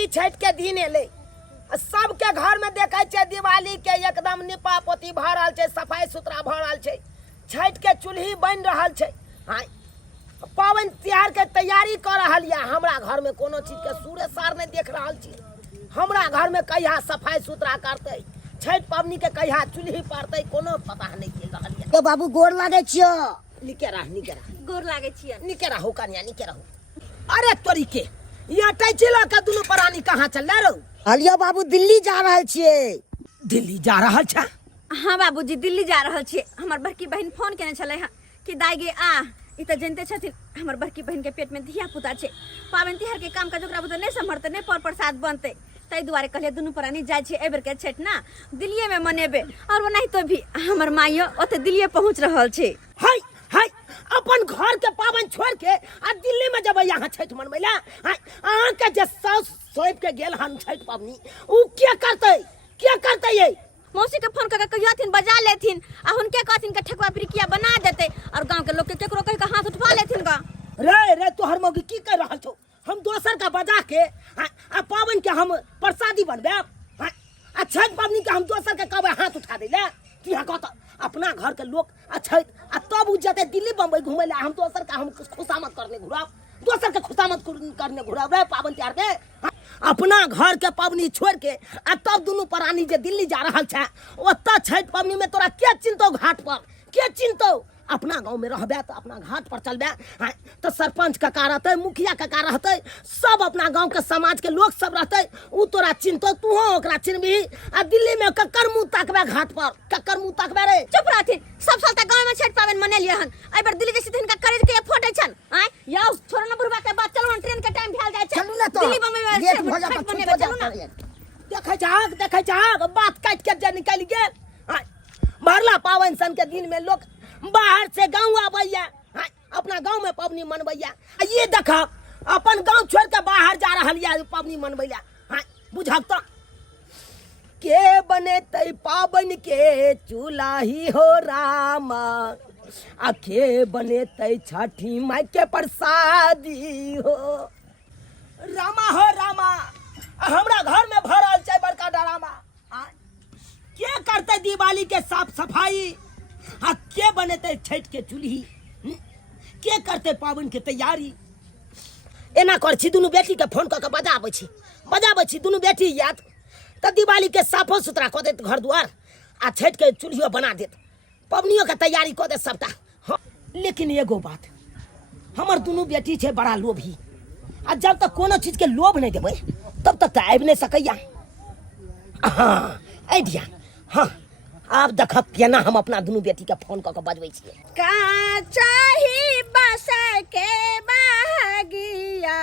दिवाली छठ के दिन एले सबके घर में देखे छे दिवाली के एकदम निपा पोती भ रहल छे, सफाई सुथरा भ रहल छे, छठ के चूल्ही बन रहल छे। हाँ पावन त्योहार के तैयारी कर रहल या। हमरा घर में कोनो चीज के सूर्य सार नहीं देख रहल छी। हमरा घर में कहिया सफाई सुथरा करते, छठ पबनी के कहिया चूल्ही पारते, कोनो पता नहीं चल रहल या। तो बाबू गोर लागे छियो। निके रह गोर लागे छियो। निके रहो कन्या निके रहो। अरे तोरी के यहाँ टैचिला का दुनु प्राणी कहाँ चल रहो? हलियो बाबू दिल्ली जा रहल छिए। दिल्ली जा रहल छा? हाँ बाबूजी दिल्ली जा रहल छिए। हमर बड़की बहन फोन केने छले हैं कि दाई गे आ। ई त जानते छथिन हमर बड़की बहन के पेट में धिया पुता छे, पावन तिहार के काम काज ओकरा बुते नहीं संभरते, नहीं पर प्रसाद बनते, तई दुआरे कहले दुनु प्राणी जाय छे एबर के छठ ना दिल्ली में मनेबे। और वो नहीं तो भी हमर माइयो ओते दिल्ली पहुंच रहल छे। हाय हाय अपन घर के पावन छोड़ के आ दिल्ली में जब यहाँ छठ मनबैला अहाँ के जे सास सोइब के गेल हन छठ पबनी उ क्या करते ये? मौसी के फोन करके कहियाथिन बजा लेथिन आ हुनके कहथिन के ठेकुआ पिरिकिया बना देते और गांव के लोग के केकरो कह के हाथ उठवा लेथिन गा। रे तोहर मौगी की कर रहल छौ? हम दोसर का बजा के आ पावन के हम प्रसादी बनबे आ छठ पबनी के हम दोसर के कहबे हाथ उठा देले कि हाँ कहत अपना घर के लोग छठ आ तब उ जते दिल्ली बम्बई घूमे ला हम दोसर का हम खुशामद करने घुराव, दोसर के खुशामद करने घुराव रे पावन त्योहार के। अपना घर के पबनी छोड़ के आ तब दुनु प्राणी जे दिल्ली जा रहल छे ओत्ता छठ पबनी में तोरा के चिंतो घाट पर के चिंतो? अपना गांव में रहबे तो अपना घाट पर चलबे तो सरपंच का रहते, मुखिया का रहते, सब अपना गांव के समाज के लोग सब रहते, उ तोरा चिंतो तू हो ओकरा चिन्हबी आ दिल्ली में कक्कर मुंह तकबे घाट पर कक्कर मुंह तकबे रे? चुप रहथिन। सब साल तक गांव में छठ पावन मनेलिए हन, एई बार दिल्ली जैसे हिनका खरीद के फोटो छन। आय याओ छोरो न बुरबा के बात चलो ट्रेन के टाइम भेल जाय छे। चलू ना तो दिल्ली बम्बई में लेट हो छठ जाता मनेबे चलू ना। देखे जाग बात काट के जे निकल गेल। भरला पावन सन के दिन में लोग बाहर से गांव आबैया, अपना गांव में पबनी मनबैया। ये देखा अपन गांव छोड़ के बाहर जा रहल या पबनी मनबैया। बुझब तो के बनेतै पावन के चूल्हा ही हो रामा आ के बनेतै छठी माई के प्रसादी हो रामा हमरा घर में भरल छै बड़का डरामा। के करते दिवाली के साफ सफाई आ के बनेते छठ के चूल्ही, के करते पावन के तैयारी? एना कर छी दुनु बेटी के फोन करके बजाबै छी दुनु बेटी याद त दिवाली के साफो सुथरा क देत घर द्वार आ छठ के चूल्हियो बना देत, पबनियों के तैयारी क देत सबटा। हाँ, लेकिन एगो बात हमर दुनु बेटी छे बड़ा लोभी आ जब तक कोनो चीज के लोभ नहीं देबै तब तक आबि नहीं सकैया। हाँ आइडिया। हाँ आप देखब केना हम अपना दुनु बेटी के फोन करके बजबै छियै। का चाही बस के बहगिया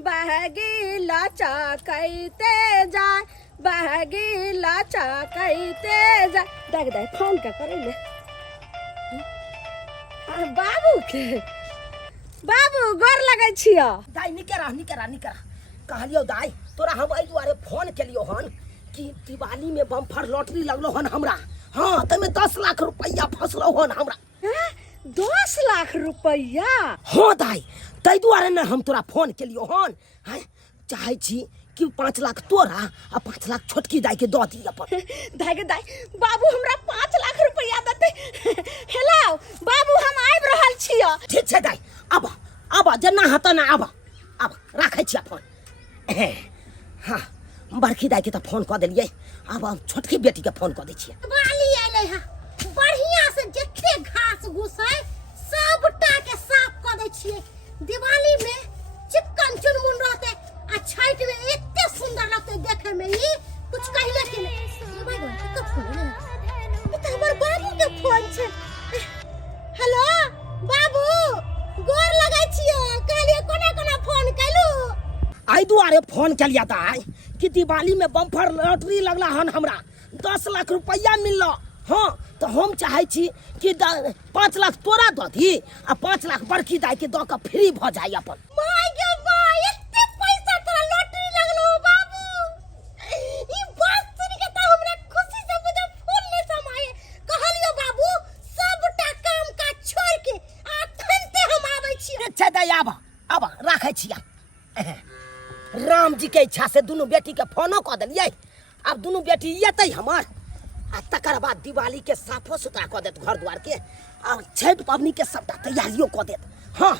बहगिला चकैते जाए बहगिला चकैते जाए। देख फोन का करे ले बाबू गोर लगै छियो। दाई निके रह कहलियो दाई तोरा हम एहि दुआरे फोन केलियो हन कि दिवाली में बम्फर लॉटरी लगलो हन हमरा। हाँ तमे 10 लाख रुपया फसलो हन हमरा। 10 लाख रुपया? हाँ दाई तै दुआरे न हम तोरा फोन केलियो हन। चाहे छी कि 5 लाख तोरा आ 5 लाख छोटकी दाई के दऽ दी अपन। दाई बाबू हमरा 5 लाख रुपया देते। हेलो बाबू हम आबि रहल छियो। ठीक छै दाई अब जेना हत ना अब राखै छी फोन। हाँ बड़की दाई के तो फोन कऽ देलियै, अब हम छोटकी बेटी के फोन कऽ दै छियै। दिवाली आइले है बढ़िया से जते घास घूस है सबटा के साफ कऽ दै छियै। दिवाली में चिकन चुनमुन रहते आ छठ में एते सुंदर लगते देखे में। ई कुछ कहिले कि नहीं तो फोन है ई तो हमर बाबू के फोन छै। हेलो बाबू गोर लगै छियो, कहलिए कोना फोन कैलू? आई दुआरे फोन केलिया दाई कि दिवाली में बम्फर लॉटरी लगला हन हमरा 10 लाख रुपया मिललो। हाँ तो हम चाहे छी कि 5 लाख तोरा दऽ दी आ 5 लाख बड़की दाई के दऽ के फ्री भ जाई अपन। माय गे माय एते पैसा तोरा लॉटरी लगलो बाबू। ई बात सुन के त हमरा खुशी से मुझे फूल ने समाए। कहलियो बाबू सबटा काम काज छोड़ के अखन ते हम आबै छी। अच्छा दाई आब राखै छी। राम जी के इच्छा से दोनों बेटी के फोनो कऽ देलियै। अब दोनों बेटी एतै हमर आ तकर बाद दिवाली के साफो सुथरा कऽ देत घर द्वार के आ छठि पबनी के सबटा तैयारियो कऽ देत। हाँ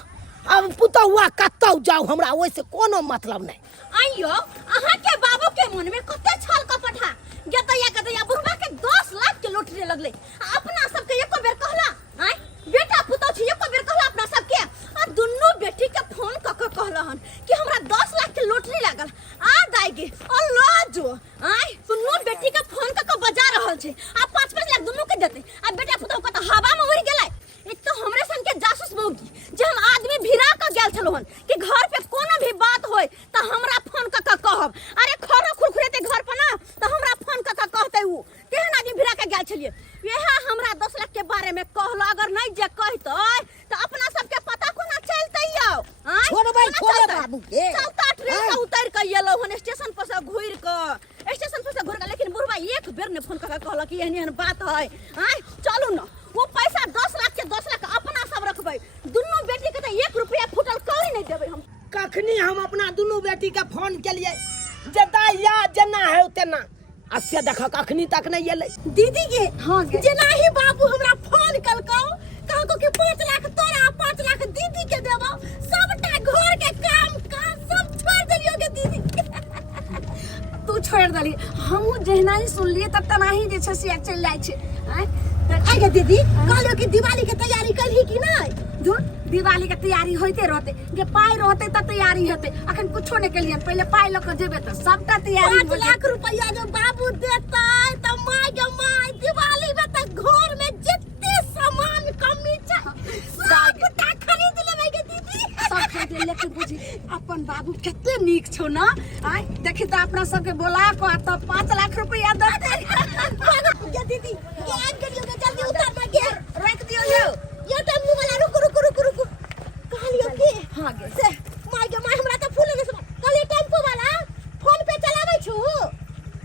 अब पुतौआ कतौ जाऊ हमरा ओइसे कोनो मतलब नहीं। आइयो अहाँ के बाबू के मन में कते छल कपट है। गतैया बुढ़वा के 10 लाख के लॉटरी लगले। अपना सबके एको बेर कहला आय बेटा पुतौ छी एको बेर कहला अपना सबके आ दुन्नु बेटी के फोन क के कहलहन कि हमरा 10 लाख के लॉटरी लागल आ दाइगे अल्लाह जो आय दुन्नु बेटी के फोन क के बजा रहल छै आ 5-5 लाख दुन्नु के देते आ बेटा पुतौ के त हवा में उड़ गेलै। एक तो हमरे सन के जासूस मौगी जे हम आदमी भिरा के गेल छलहन कि घर पे कोनो भी बात होय त हमरा फोन क के कहब। अरे खरो खुरखुरेते घर पर ना त हमरा फोन क के कहते उ तेहन आदमी भिरा के गेल छलिए। यह हमरा 10 लाख के बारे में कहलो अगर नहीं जे कहतै त अपना सबके पता कोना चलतै यौ। छोड़बै छोड़े बाबू के चलता ट्रेन से उतर के येलो हन स्टेशन पर से घुर के स्टेशन पर से घुर के लेकिन बुढ़वा एक बेर ने फोन क के कहला कि एहन बात है। हां चलू ना वो पैसा 10 लाख के 10 लाख अपना सब रखबै। दुन्नु बेटी के त 1 रुपया फुटल कौड़ी नहीं देबै हम। कखनी हम अपना दुनू बेटी के फोन केलियै जता या जना है तेना अस्य देख कखनी तक नहीं एलै। दीदी के हां जेना ही बाबू हमरा फोन कलको कहको कि 5 लाख तोरा 5 लाख दीदी के देबो सबटा घर के काम काज सब छोड़ देलियो के दीदी। तू छोड़ दली हमहू जहना ही सुन लिए तब तनाही जे छै से चल जाय छै। आगे दीदी कहलियो कि दिवाली के तैयारी करही कि नहीं। धुर दिवाली के तैयारी होते रहते जे पाई रहते त तैयारी होते अखन कुछो नहीं केलियन पहले पाई ल के जेबे त सबटा तैयारी 5 लाख रुपया जो बाबू देता त माय गे माय दिवाली में त घर में जितने सामान कमी छै सबटा खरीद लेबै के दीदी। सब खरीद ले लेकिन बुझी अपन बाबू कते नीक छौ ना। आय देखि त अपना सबके बोला को त 5 लाख रुपया दे दे दीदी के आज करियो के जल्दी उतार ना के रख दियो यो ये टेम्पू वाला रुक कहलियो कि हां गे से माय गे माय हमरा त फूल ने कहलियो टेम्पू वाला फोन पे चलाबै छु।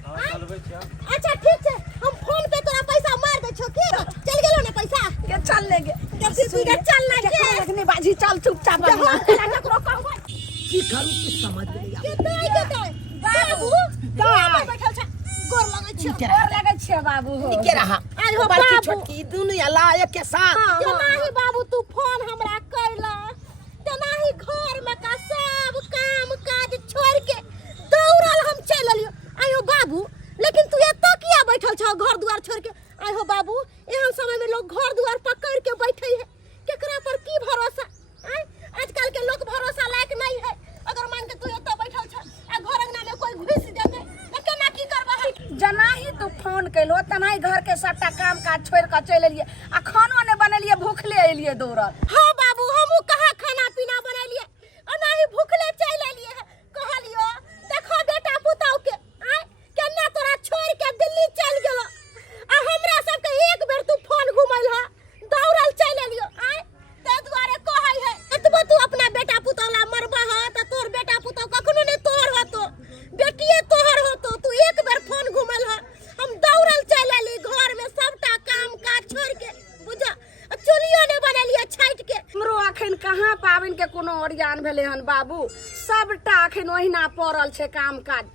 हां चलबै छी। अच्छा ठीक छै हम फोन पे तोरा पैसा मार दे छौ के चल गेलो ना पैसा के चल ले गे दीदी के चल ना के लगने बाजी चल चुपचाप बना ककरो कहबै की करू की समझ नहीं आबै। केतै बाबू दाई बैठल छै गोर लगै छै और लगे छै बाबू हो के रहा अरे हो बड़की बाबू छोटकी दुनू अला एक के साथ तेनाही बाबू तू फोन हमरा करला तेनाही घर में का सब काम काज छोड़ के दौड़ल हम चल लियो। आयो बाबू लेकिन तू एत किया बैठल छ घर दुआर छोड़ के। आयो बाबू एहन समय में लोग घर दुआर पकड़ के बैठे है केकरा पर की भरोसा। आजकल के लोग भरोसा लायक नहीं है। अगर मान के तू एत बैठल छ आ घर अंगना में कोई घुस जाबे त केना की करबा। जना ही तू फोन कैलो तनाही घर के सबटा काम काज छोड़ के चल एलिए आ खानो ने बनेलिए भूखले एलिए दौड़ल। हाँ बाबू हमहू कहाँ खाना पीना बनैलिए अनाही भूखले चल एलिए कहलियो देखो बेटा पुतौ के आय केना तोरा छोड़ के दिल्ली चल गेलो आ हमरा सबके एक बेर तू फोन घुमैल ह दौड़ल चल एलियो। आय ते दुआरे कहै है एतबो तू अपना बेटा पुतौ ला मरबा ह त तोर बेटा पुतौ कखनो ने तोर होतो बेटिए तोहर होतो। तू एक बेर फोन घुमैल ह हम दौड़ल चल एली घर में सबटा काम काज छोड़ के बुझा चुलियो ने बनलिए छाट के। हमरो अखन कहाँ पाबन के कोनो ओरियान भेले हन बाबू सबटा अखन ओहिना पड़ल छै काम काज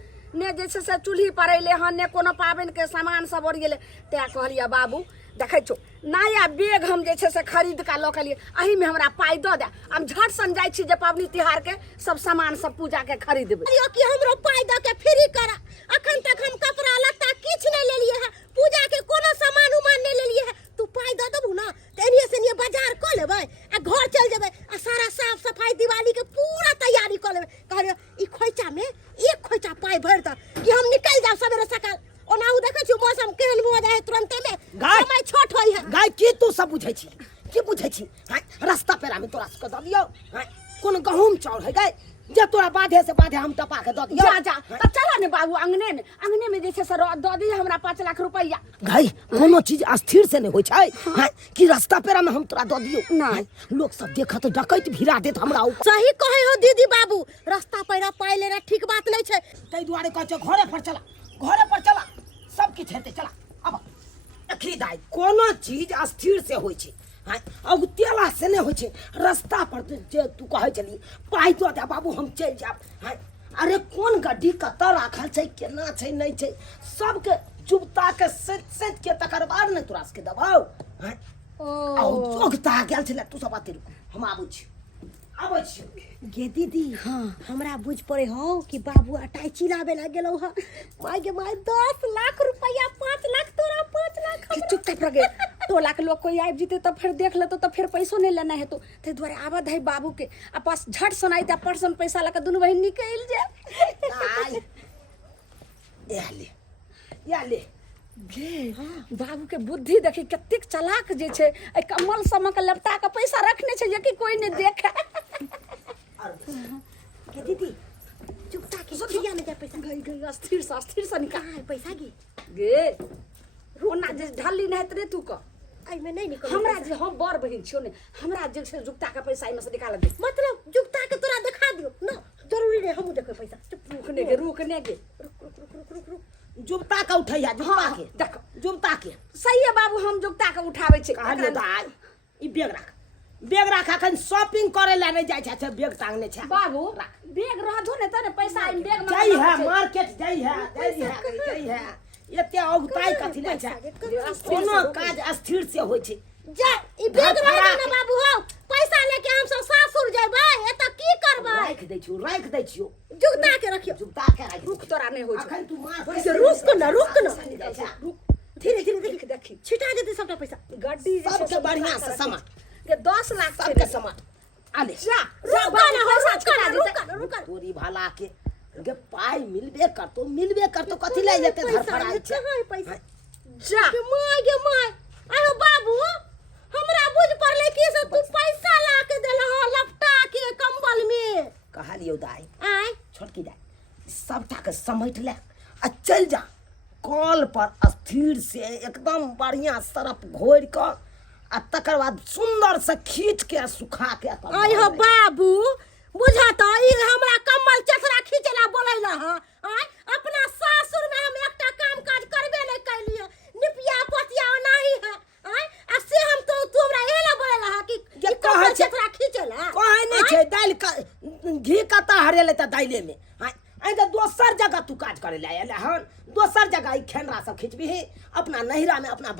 ने जे छै से चूल्ही पर अइले हन ने कोनो पाबन के सामान सब ओरिएले ते कहलिया बाबू देखै छौ नया बैग हम जे छै से खरीद के लऽ के लिए एही में हमरा पाई दऽ दे हम झट सन जाइ छी जे पाबनी तिहार के सब सामान सब पूजा के खरीदबै। कहलियो कि हमरो पाई द के फ्री करा अखन तक हम कपड़ा लत्ता किछ नहीं लेलिए है पूजा के कोनो सामान उमान नहीं लेलिए है। तू पाई द दबू ना त एनिए से निये बाजार क लेबै आ घर चल जेबै आ सारा साफ सफाई दिवाली के पूरा तैयारी क लेबै। कहलियो ई खोइचा में एक खोइचा पाई भर द कि हम निकल जाब सवेरे सकाल ओनाहु देखै छी मौसम केहन भऽ जाय तुरंते में समय छोट होई है। गाय की तू सब बुझै छी की बुझै छी। रास्ता पेरा में तोरा सबके दऽ दियौ कोन गहूम चाउर है गाय जे तोरा बाधे से बाधे हम टपा के दऽ दियौ। जा जा त चला ने बाबू अंगने में जे छै से दऽ दी हमरा 5 लाख रुपया। गाय कोनो चीज अस्थिर से नहीं होय छै कि रास्ता पेरा में हम तोरा दऽ दियौ। नहीं लोग सब देखत डकैत भिरा देत हमरा ऊपर। सही कहै हो दीदी बाबू रास्ता पेरा पाई लेना ठीक बात नहीं छै। तै दुआरे कहै छै घरे पर चला सब किछ हेतै चला। अब देखी दाई कोनो चीज अस्थिर से होय छै अब तेला से नहीं होय छै। रास्ता पर जे तू कहै छली पाई दऽ दे बाबू हम चल जाब अरे कोन गड्डी कतऽ राखल छै केना छै नहीं छै सबके जुबता के सच के तकर बाद ने तोरा सबके दबाओ हैं ओ जोगता गेल छले तू सब बाते रुक हम आबै छी गे दीदी हाँ हमरा बुझ पड़े हो कि बाबू अटाइची लावे ला गेलो ह माय गे माय 10 लाख रुपया 5 लाख तोरा 5 लाख कि चुपचाप रह गए टोला के लोग कोई आबि जीते तो फिर देख लेतो तो फिर पैसो नहीं लेना है तो ते द्वारे आबद है बाबू के आ पास झट सुनाई ता पर्सन पैसा लगा दुनु बहिन निकल जाए या ले गे बाबू के बुद्धि देखी कतेक चालाक जे छै ए कमल समक लपटा के पैसा रखने छै कि कोई नहीं देखे गे दीदी चुपता के खिया में जा पैसा गई गई अस्थिर से निकाल कहां है पैसा गे रोना जे ढाली नहीं रे तू का आई में नहीं निकल हमरा जे हम बड़ बहिन छियो ने हमरा जे छै जुगता के पैसा इमे से निकाल दे मतलब जुगता के तोरा दिखा दियो ना जरूरी नहीं हम देखो पैसा रुकने गे रुक जुबता का उठैया जुबता के देख जुबता के सही है बाबू हम जुगता के उठावे छै कहलिए त आइ ई बैग राख अखन शॉपिंग करे ला नहीं जाय छै बैग टांगने छै बाबू बैग रहथो ने त पैसा इन बैग में जई है मार्केट जई है एते औगताई कथि ले छै कोनो काज स्थिर से होय छै जा ई बैग रहे ना बाबू हो पैसा लेके हम सब सासुर जेबै एत की करबै राख दै छियो जुगता के रखियो जुबता के राख रुक तोरा नहीं होय छै अखन तू मार रुक ना धीरे धीरे देखी छिटा देते सबटा पैसा गड्डी जे छै सबके बढ़िया से सामान के 10 लाख सबके सामान आले जा रुक ना हो रुक तोरी भाला के गे पाई मिलबे करतो कथि ले जेते धरफड़ा छै पैसा जा गे माय आयो बाबू हमरा बुझ पड़ले कि से तू पैसा ला के देला हो लपटा के कंबल में कहलियो दाई आय छोटकी दाई सबटा के समेट ले आ चल जा कॉल पर स्थिर से एकदम बढ़िया सरफ घोर के आ तकर बाद सुंदर से खींच के सुखा के आय हो बाबू बुझा तो ई हमरा कम्बल चथरा खींचला बोलैला ह आय अपना सासुर में हम एकटा काम काज करबे नहीं कैलिए निपिया पोतिया नहीं है आय आ से हम तो हमरा एला बोलैला ह कि कम्बल चथरा खींचला कहे नहीं छै दाल का घी कता हरेले त दाइले में आई तो दोसर जगह तू काज करे ले आले हन दोसर जगह ई खेनरा सब खींचबी अपना नहिरा में अपना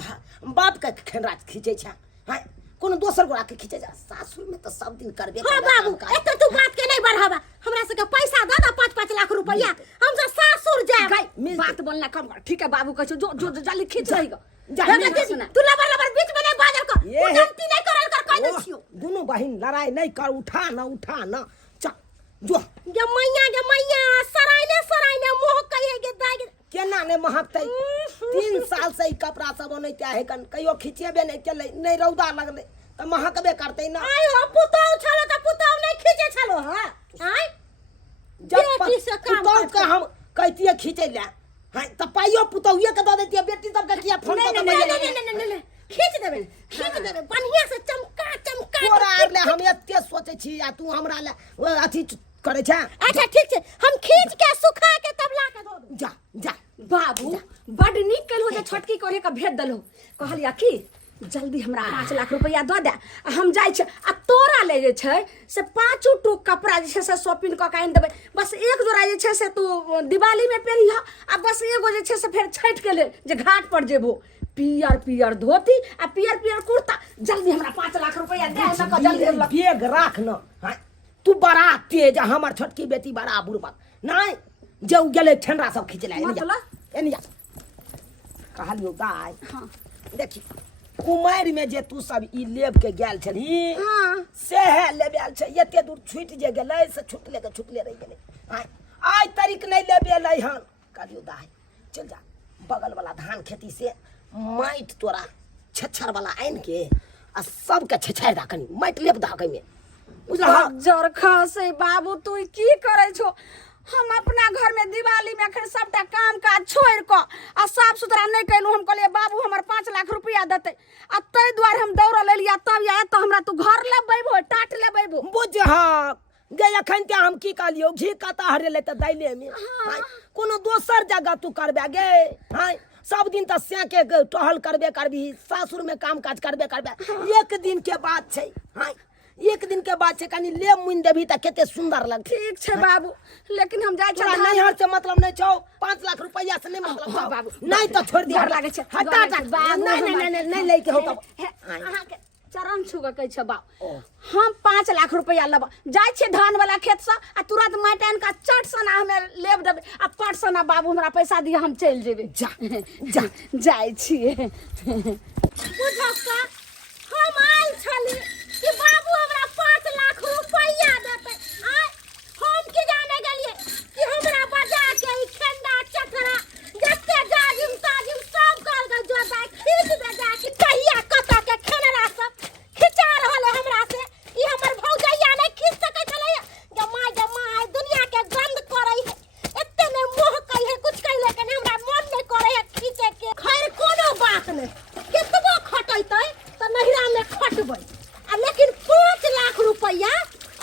बाप के खेनरा खींचे छै हां कोनो दोसर गोरा के खींचे जा सासुर में तो सब दिन करबे हां बाबू एक तो तू बात के नहीं बढ़ावा हमरा से के पैसा दे दे 5-5 लाख रुपया हम सब सासुर जाए बात बोलना कम कर ठीक है बाबू कह जो जल्दी खींच जाएगा तू लबर बीच में नहीं बाजल कर गलती नहीं करल कर कह दे छियो दोनों बहिन लड़ाई नहीं कर उठा ना चल जो गे मैया सराय ने मोह कहिए गे दाग केना ने महकतै 3 साल से ई कपड़ा सब नहीं चाहे कन कहियो खींचेबे नहीं चले नहीं रौदा लगले त महकबे करतै ना आय हो पुतौ छलो त पुतौ नहीं खींचे छलो हां आय जब बेटी से काम पुतौ के हम कहतिए खींचे ले हां त पाइयो पुतौए के द देतिए बेटी सब के किया फोन कर नहीं खींच देबे बढ़िया से चमका तोरा ले हम एते सोचे छी आ तू हमरा ले अथी करे छ अच्छा ठीक छै हम खींच के सुखा के तब ला के दो जा बाबू बड नीक कल हो जे छोटकी करे का भेद दलो कहलिया की जल्दी हमरा 5 लाख रुपया दो दे हम जाय छ आ तोरा ले जे छै से 5 टुक कपड़ा जे छै से शॉपिंग क के आइन देबे बस एक जोड़ा जे छै से तू दिवाली में पहिरिहा आ बस एगो जे छै से फेर छठ के ले जे घाट पर जेबो पियर धोती आ पियर कुर्ता जल्दी हमरा 5 लाख रुपया दे न जल्दी बैग राख न तू बड़ा तेज हमर छोटकी बेटी बड़ा बुरबक नहीं जे गेले ठंडा सब खींच ले एनी जा कहलियो गाय हां देखी कुमार में जे तू सब ई लेब के गेल छली हां से है लेबेल छै एते दूर छूट जे गेलै से छुटले रह गेलै आइ तारीख नहीं लेबे लै हन कहलियो दाई चल जा बगल वाला धान खेती से माइट तोरा छछर वाला आइन के आ सबके छछार दा कनी माइट लेब दा कनी जर खसे बाबू तू की करे छो हम अपना घर में दिवाली में अखन सबटा काम काज छोड़ क आ साफ सुथरा नहीं कैलू हम कहलिए बाबू हमर 5 लाख रुपया देते आ तै द्वार हम दौड़ लेलिया तब या त हमरा तू घर लेबैबो टाट लेबैबो बुझ हां गे अखन के हम की कहलियो घी कता हरेले त दाइले में कोनो दोसर जगह तू करबे गे हां सब दिन त से के टहल करबे सासुर में काम काज करबे एक दिन के बात छै हां एक दिन के बाद से कनी ले मुइन देबी त केते सुंदर लगते। ठीक छै बाबू, लेकिन हम जाय तोरा छै नहीं हर से मतलब नहीं छौ। 5 लाख रुपया से नहीं मतलब छौ बाबू, नहीं तो छोड़ दिया डर लागे छै, हटा डर लागे छै, बाबू, नहीं लेके हो तब अहाँ के चरण छू के कहै छै बाबू, हम 5 लाख रुपया लेब, जाय छै धान वाला खेत से आ तुरंत माटि आनि के चट सना हमे लेब देबै आ पट सना बाबू हमरा पैसा दिया हम चलि जेबै। जा जा जाय छियै। बुझक्का हम आयल छली कि बाबू हमरा 5 लाख रुपया देतै। आय हम की जाने गेलिए कि हमरा बजा के ई खेंडा चकरा जत्ते जाजिम ताजिम सब कर के जोता खींच दे जा कि कहिया कत के खेनरा सब खिचा रहल है हमरा से। ई हमर भौजैया नहीं खींच सकै छलै। जमाय दुनिया के गंद करे है, एते ने मोह कहि है कुछ कहि लेकिन हमरा मन नहीं करे है खींचे के। खैर कोनो बात नहीं, केतबो खटैतै त नहिरा में खटबै आ लेकिन 5 लाख रुपया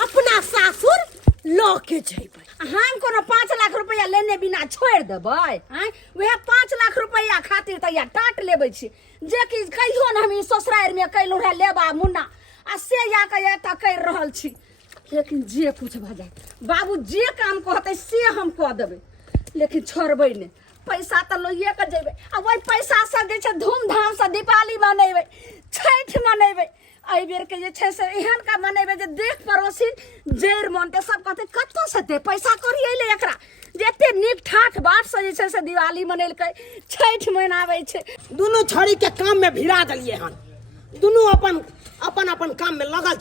अपना सासुर ल के जइबै। हम कोनो 5 लाख रुपया लेने बिना छोड़ि देबै? आँय वएह 5 लाख रुपया खातिर तऽ या टाट लेबै छी जे कि कहियो ने हम ई ससुरारि में कैलहुँ रहे लेबा मुन्ना आ से या के एतऽ करि रहल छी। लेकिन जे कुछ भऽ जाए बाबू, जे काम कहतै से हम कऽ देबै, लेकिन छोड़बै नहि। पैसा तऽ लइए के जेबै आ वही पैसा से जे छै धूमधाम से दीपावली मनेबै, छठि मनेबै। एहि बेर के जे छै से एहन का मनेबै जे देख पड़ोसिन जैर मनते सब कहते कतऽ से दे पैसा कौड़ी अइले एकरा जे एते नीक ठाठ बाट से जे छै से दिवाली मनेलकै, छठि मनाबै छै। दोनों छोरी के काम में भिड़ा दलिए हन। दोनों अपन काम में लगल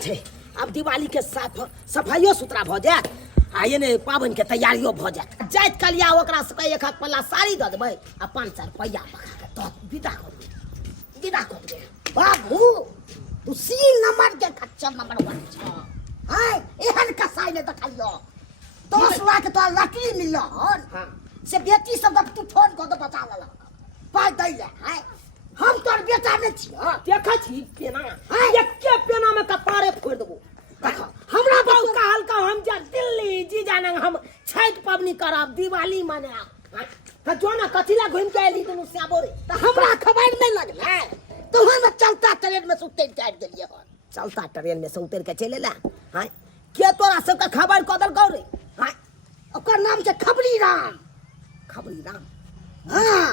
छै। अब दिवाली के सफाइयो सुथरा भ जात आ ये ने पाबन के तैयारियो भ जात। जाइत कलिया ओकरा से एक हाथ पल्ला साड़ी द देबै आ 500 रुपया पका के तो विदा कर दे। बाबू तू सी नंबर के खच्चर नंबर 1 छ। हाय एहन कसाई ने देखलियो 10 लाख तो लकी मिलल। हां से बेटी सब तू फोन कर दे बता लेला पाइ दै ले। हाय हम तोर बेटा ने छी। देखै छी पेना एके पेना में कपारे फोड़ देबो। देखो हमरा बाबू का हल्का हम जा दिल्ली जी जाने हम छठ पबनी करब दिवाली मनाब। त जो ना कथिला घुम के एली दुनु स्याबो रे त हमरा खबर नहीं लगले तो हम चलता ट्रेन में से उतर के आबि गेलिए। चलता ट्रेन में से उतर के चले ला। हां के तोरा सब का खबर कदल गौ रे? हां ओकर नाम छै खबरी राम। हां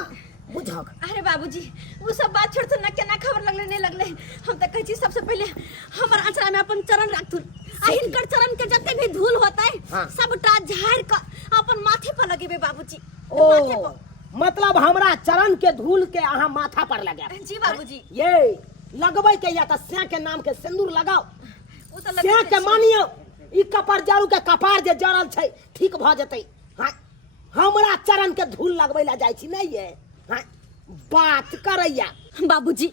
बुझक। अरे बाबूजी वो सब बात छोड़ ना, केना खबर लगले नहीं लगले। हम तो कहै छी सबसे पहले हमर आचरा में अपन चरण राखथुन आ हिनकर चरण के जते भी धूल होता है सबटा झाड़ के अपन माथे पर लगेबे बाबूजी। माथे ओ पर। मतलब हमरा चरण के धूल के अहाँ माथा पर लगाए। जी बाबूजी। ये लगबै के या त स्या के नाम के सिंदूर लगाओ। वो तो स्या लगे के मानियो ई कपार जारू के कपार जे जरल छै ठीक भ जेतै। हां हमरा चरण के धूल लगबै ला जाइ छी नहीं ये। हां बात करैया बाबूजी।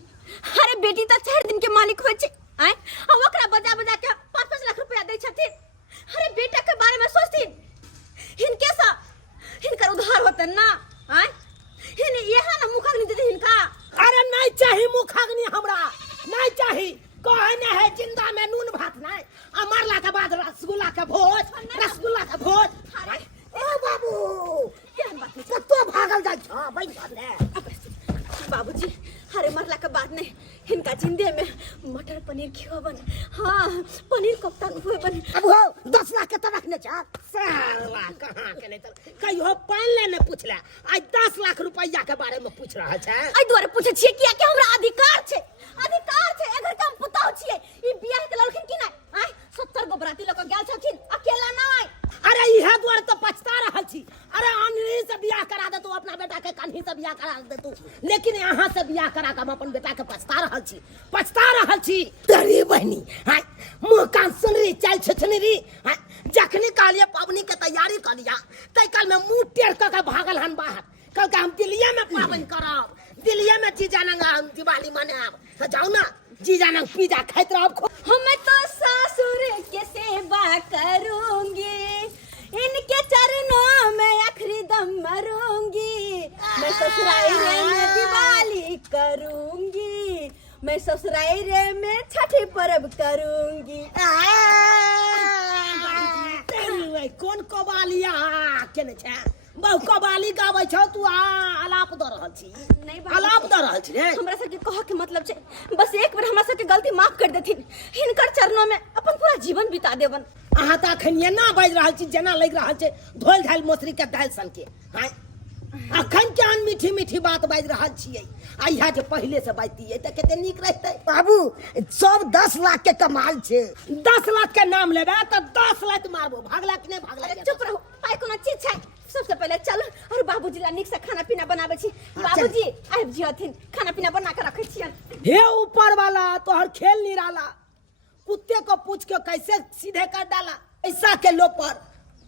अरे बेटी तो 4 दिन के मालिक होय छै। आय आ ओकरा बजा के 5-5 लाख रुपया दै छथिन। अरे बेटा के बारे में सोचथिन, हिनके सा हिनकर उधार होतन ना। आय हिने यहां ना मुखाग्नि दे हिनका। अरे नहीं चाही मुखाग्नि, हमरा नहीं चाही। कहने है जिंदा में नून भात नहीं आ मरला के बाद रसगुल्ला के भोज। अरे ओ बाबू केहन बात है कतो भागल जाय छ बैठ ले। बाबूजी। अरे मरला के बाद ने हिनका जिंदे में मटर पनीर खियोबन। हाँ पनीर कोफ्ता खुएबन। अब हो 10 लाख के तो रखने छ। साला कहां के नहीं कहियो पान लेने पूछला आज 10 लाख रुपया के बारे में पूछ रहा है। आई द्वारे पूछे छिए किया कि हमरा अधिकार छै एकर काम पुताव छिए। ई बियाह के लड़किन की नहीं। आय 70 गो बराती लोग गेल छथिन अकेला नहीं। अरे इहे द्वारे तो पछता रहल छी। अरे अनरी से बियाह करा दे तू, अपना बेटा के कन्ही से बियाह करा दे तू, लेकिन यहाँ से बियाह करा के हम अपन बेटा के पछता रहल छी। तेरी बहनी हाय मुंह कान सुनरी चल छछनरी। हाय जखनी कालिए पबनी के तैयारी कर लिया तै कल में मुंह टेढ़ के भागल हन बाहर। कल के हम दिल्ली में पावन करब, दिल्ली में जीजानंग हम दिवाली मनाब। तो जाओ ना जीजानंग पिज्जा खाइत रहब। हम तो ससुर के सेवा करूंगी, इनके चरणों में आखिरी दम मरूंगी। मैं ससुराल में दिवाली करूंगी, मैं ससुराल में छठी पर्व करूंगी। कौन कबालिया केने छै बहु कबाली गाबै छौ तू आलाप द रहल छी नहीं आलाप द रहल छी रे हमरा सबके कह के मतलब छे बस एक बार हमरा सबके गलती माफ कर देथिन हिनकर चरणों में अपन पूरा जीवन बिता देबन। अहाँ तऽ अखन एना बाजि रहल छी जेना लागि रहल छै धोल झाइल मोसरी के दालि सन के। हाँ अखन केहन मीठी मीठी बात बाजि रहल छियै आ इहा जे पहिले से बाजतियै तऽ कते नीक रहतै। बाबू सब 10 लाख के कमाल छे। 10 लाख के नाम लेबै तऽ 10 लाख मारबो भागला कि नहीं भागला। अरे चुप रहो पाई कोनो चीज छै सबसे पहले चल और बाबूजी ला नीक से खाना पीना बनाबै छी। बाबूजी आबि जियथिन खाना पीना बना के रखै छियन। हे ऊपर वाला तोहर खेल निराला कुत्ते को पूछ के कैसे सीधे कर डाला ऐसा के लो पर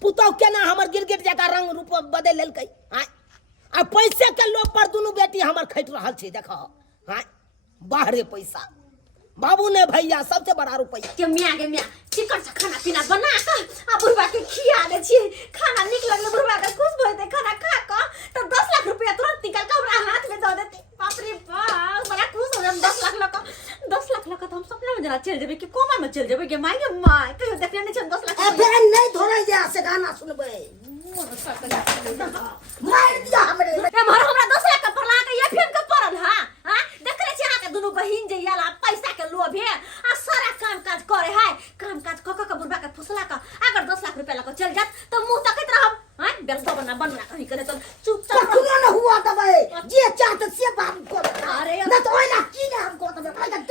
पुतौ केना हमर गिरगिट जका रंग रूप बदल लेलकै। हाँ आ पैसे के लो पर दुनू बेटी हमर खैट रहल छै देखो। हाँ बाहरे पैसा बाबू ने भैया सबसे बड़ा रुपया के मिया चिकन से खाना पीना बना के आ बुढ़वा के खिया दे छी। खाना निक लगले बुढ़वा के खुश होते खाना खा के तो 10 लाख रुपया तुरंत निकाल के हमरा हाथ में दे देती। बाप रे बाप बड़ा खुश हो हम 10 लाख लका 10 लाख लका तो हम सपना में जरा चल जेबे कि कोमा में चल जेबे के माय कहियो देखले नहीं छ 10 लाख। अबे नहीं धोरे जा से गाना सुनबे मार दिया हमरे हमरा 10 लाख का परला के ये फिल्म के पड़ल हां हां देख रे छी अहाँ के दुनु बहिन जे याला पैसा के लोभे आ सारा काम काज करे है काम काज क के बुढ़वा के फुसला का अगर 10 लाख रुपया लका चल जात तो मुंह तकत रहब। हां बेलतो बना कहीं करे तो चुपचाप कखनो न हुआ दबे जे चाहत से बाबू को। अरे न तो ओला की ने हमको तो भाई का 10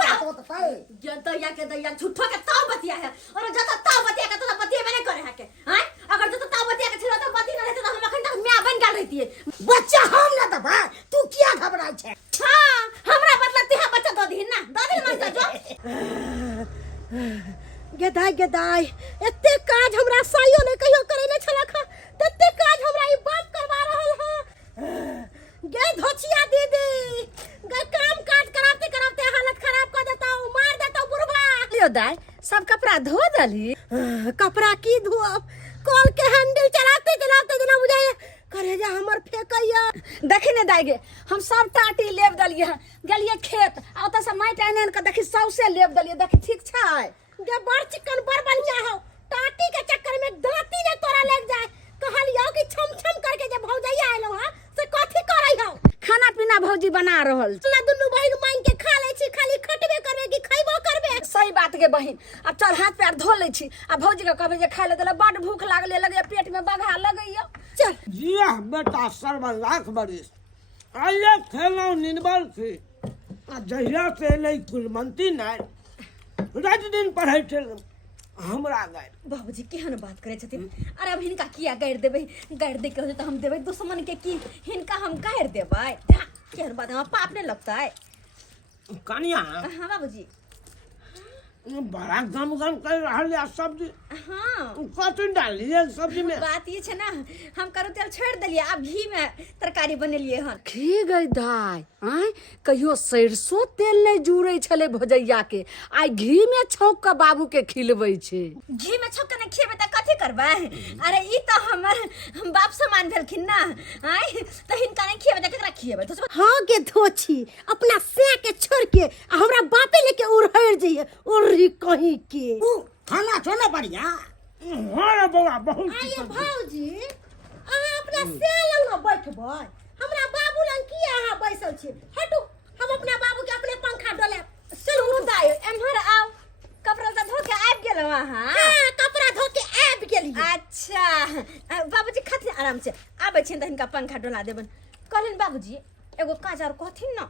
लाख तो पाए जनतैया के दैया झूठो के ताव बतिया है और जत ताव बतिया के तो बतिया में नहीं करे है के। हां अगर जत ताव बतिया के छलो तो बती न रहते तो हम अखन तक म्या बन गेल रहतिए। बच्चा हम न दबा तू किया घबराई छे। हां हमरा बदला तिहा बच्चा दो दिन ना दो दिन मत जो गेदाई एते काज हमरा साइयो ने कहियो करे न छला खा तते काज हमरा ई बाप करवा रहल है। गे धोचिया दीदी गे काम काज कराते हालत खराब कर देता हूं मार देता हूं बुढ़वा। लियो दाई सब कपड़ा धो दली। कपड़ा की धोब कॉल के हैंडल चलाते जना बुझाए करे जा हमर फेकैया। देखी ने दाई गे हम सब टाटी लेब दलिए गेलिए खेत आ ओत से माटि आनि के देखी सौसे लेब दलिए देखी ठीक छै। गे बड़ चिकन बड़ बढ़िया हो टाटी के चक्कर में दांती ने तोरा लग जाए कहलियो कि छम छम करके जे भौजैया आइलो हां से कथि करई हो। खाना पीना भौजी बना रहल ना दुनु बहिन मांग के खा ले छी खाली खटबे करबे कि खइबो करबे। सही बात गे बहिन अब चल हाथ पैर धो ले छी आ भौजी के कहबे जे खाए ले देला बड़ भूख लागले लगे पेट में बघा लगैया। चल जिया बेटा सर्व लाख बरिस आइए खेलौं निनबल से आ जहिया से एलै कुलमंती नाय रात दिन पढ़ै छल हमरा गाय। बाबूजी केहन बात करे छथिन। अरे अब हिनका किया गाड़ देबे गाड़ दे के तो हम देबे दुश्मन के की हिनका हम गाड़ देबे केहन बात हम पाप नहीं लगता है। कनिया हाँ बाबूजी बड़ा गम कर रहल है सब्जी हाँ कथी डालिए सब्जी में। बात ये छे ना हम करू तेल छोड़ दिलिए अब घी में तरकारी बनेलिए हन। की गई दाई आय कहियो सरसों तेल नहीं जुड़े छले भौजैया के आइ घी में छौंक के बाबू के खिलबै छे। घी में छौंक के नहीं खिएबे त कथी करबे। अरे ई तो हमर हम बाप समान भेलखिन ना आय तो हिनका नहीं खिएबे त केकरा खिएबे। तो हां के धोची अपना से के छोड़ के हमरा बापे लेके उड़हर जइए उड़ी कहीं के खाना छो ना बढ़िया। हाँ रे बौआ बहुत आये भौजी अहाँ अपना से लंग बैठबै हमरा बाबू लंग किया अहाँ बैसल छी हटू हम अपना बाबू के अपने पंखा डोले सुनु दाई एम्हर आओ कपड़ा त धो के आबि गेल वहां। हां कपड़ा धो के आबि गेली। अच्छा बाबूजी खातिर आराम से आबै छिन त हिनका पंखा डोला देबन। कहलिन बाबूजी एगो काज और कहथिन न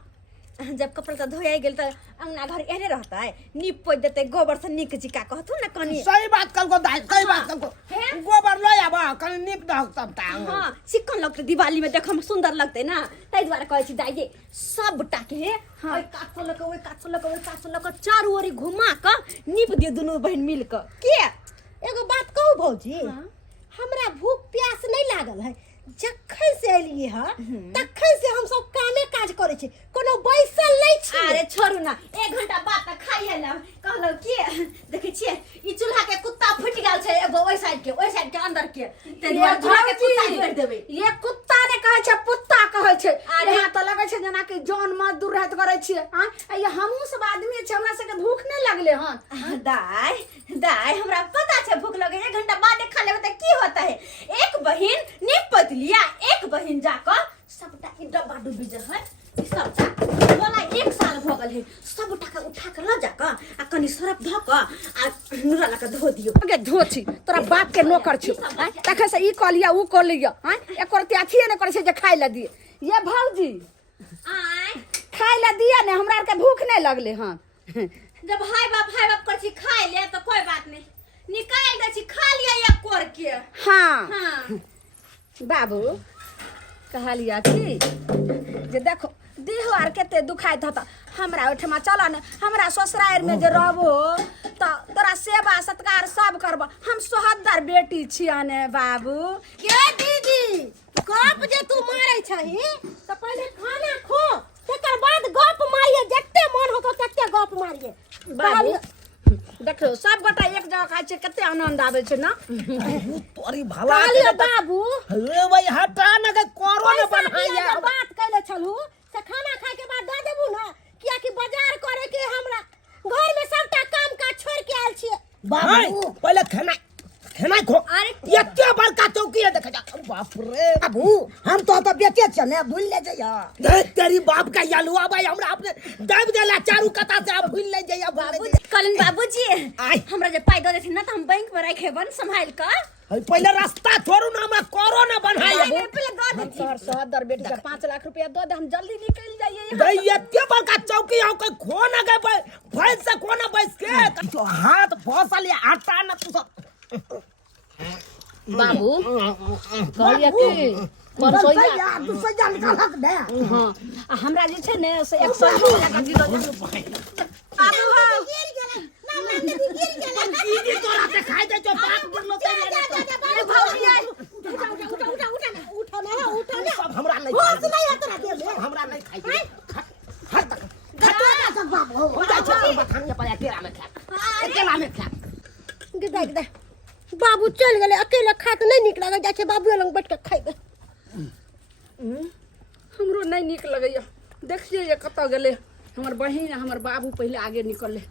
जब कपड़ा त धोया गेल त अंगना घर एहने रहता है नीप पोत देते गोबर से नीक चिका कहथु न कनी। सही बात कल को दाई सही बात कल को हैं? गोबर ले आबा कल नीप दहक तब ता। हां चिकन लगते दिवाली में देखम सुंदर लगते ना ताई द्वारा कहै छी दाई सब टाके ओइ काठ लक ओइ काठ लक चारू ओरी घुमा क नीप दियो दुनु बहन मिल क के। एगो बात कहू भौजी हमरा भूख प्यास नहीं लागल है जखन से एलिए ह तखन से हम सब कामे काज करे छी कोनो बैसल नहीं छी। अरे छोड़ू ना 1 घंटा बाद तक खाइए ना कहलो के देखे छिए ई चूल्हा के कुत्ता फुट गेल छै एगो ओइ साइड के अंदर के ते चूल्हा के कुत्ता जोड़ देबे। ये कुत्ता ने कहै छै पुत्ता कहै छै। अरे हां तो लगे छै जना कि जौन मजदूर रहत करे छिए। हां ये हमहु सब आदमी छै हमरा से के भूख नहीं लगले हन। दाई हमरा पता छै भूख लगे 1 घंटा बाद खा लेबे त की होता है। एक बहिन नीप बतलिया एक बहिन जाकर सबटा ई डब्बा डुब्बी जे है ई सबटा बोला 1 साल भ गेल है सबटा के उठा के ल जाकर आ कनी सरफ ध के आ नूरा ला के धो दियो गे धोची तोरा बाप के नौकर छी तखे से ई कह लिया ऊ कह लिया हां एकर ते अथिए ने करे छै जे खाइ ला दिए ये भौजी आय खाइ ला दिया ने हमरा के भूख नहीं लगले हां जब हाय बाप कर छी खाइ ले तो कोई बात नहीं निकाल दे छी खा लिया या कोर के हां हां बाबू कहलिया कि जे देखो देह आर केते दुखाइत हता हमरा ओठमा चल न हमरा ससुराल में जे रहबो त तोरा सेवा सत्कार सब करब हम सोहदर बेटी छिया ने बाबू के दीदी गप जे तू मारै छही त पहिले खाना खो तकर बाद गप मारिए जत्ते मन होतो तत्ते गप मारिए बाबू देखो सब गोटा एक जगह खाइ छै कते आनंद आबै छै ना तोरी भला कहलिए बाबू रे भाई हटा न के करो न पैसा बनाया दिया जे बात कैले छलू से खाना खाए के बाद दे देबू ना किया कि बाजार करे के हमरा घर में सबटा काम काज छोड़ के आयल छिए बाबू पहले खाना खो अरे एते बड़का चौकी है देखा जा बाप रे बाबू हम तो बेचे छ ने भूल ले जइया देख तेरी बाप का यालुआ भाई हमरा अपने दाब देला चारू कता से आप भूल ले जइया बाबू कलिन बाबूजी आय। हमरा जे पाई द देथिन ना त हम बैंक में रखे बन संभाल के पहले रास्ता छोड़ू ना हमरा करो ना बनाया पहले द हम तोहर सोहदर बेटी के 5 लाख रुपया दो दे हम जल्दी निकल जाइए दई एते बड़का चौकी हो के खो ना गए भैंस से खो ना बैठ के तो हाथ फसल आटा ना तू सब बाबू कहलिया कि परसोइया दूसरा निकाल हक दे हां हमरा जे छै ने से 100 रुपया का दिलो बाबू गिर गेला ना ना गिर गेला दीदी तोरा से खाई दे जो बात बोलनो से उठा ना सब हमरा नहीं होश नहीं तोरा दे सब हमरा नहीं खाई हट तक गता बाबू हो जा छोड़ बथानिया पर अकेला में खा अकेला में खा गदा बाबू चल गेले अकेला खा के नहीं निक लागे जाके बाबू लंग बैठ के खाइबे हमरो नहीं निक लगैया देखिए ये कत गेले हमर बहिन हमर बाबू पहले आगे निकलले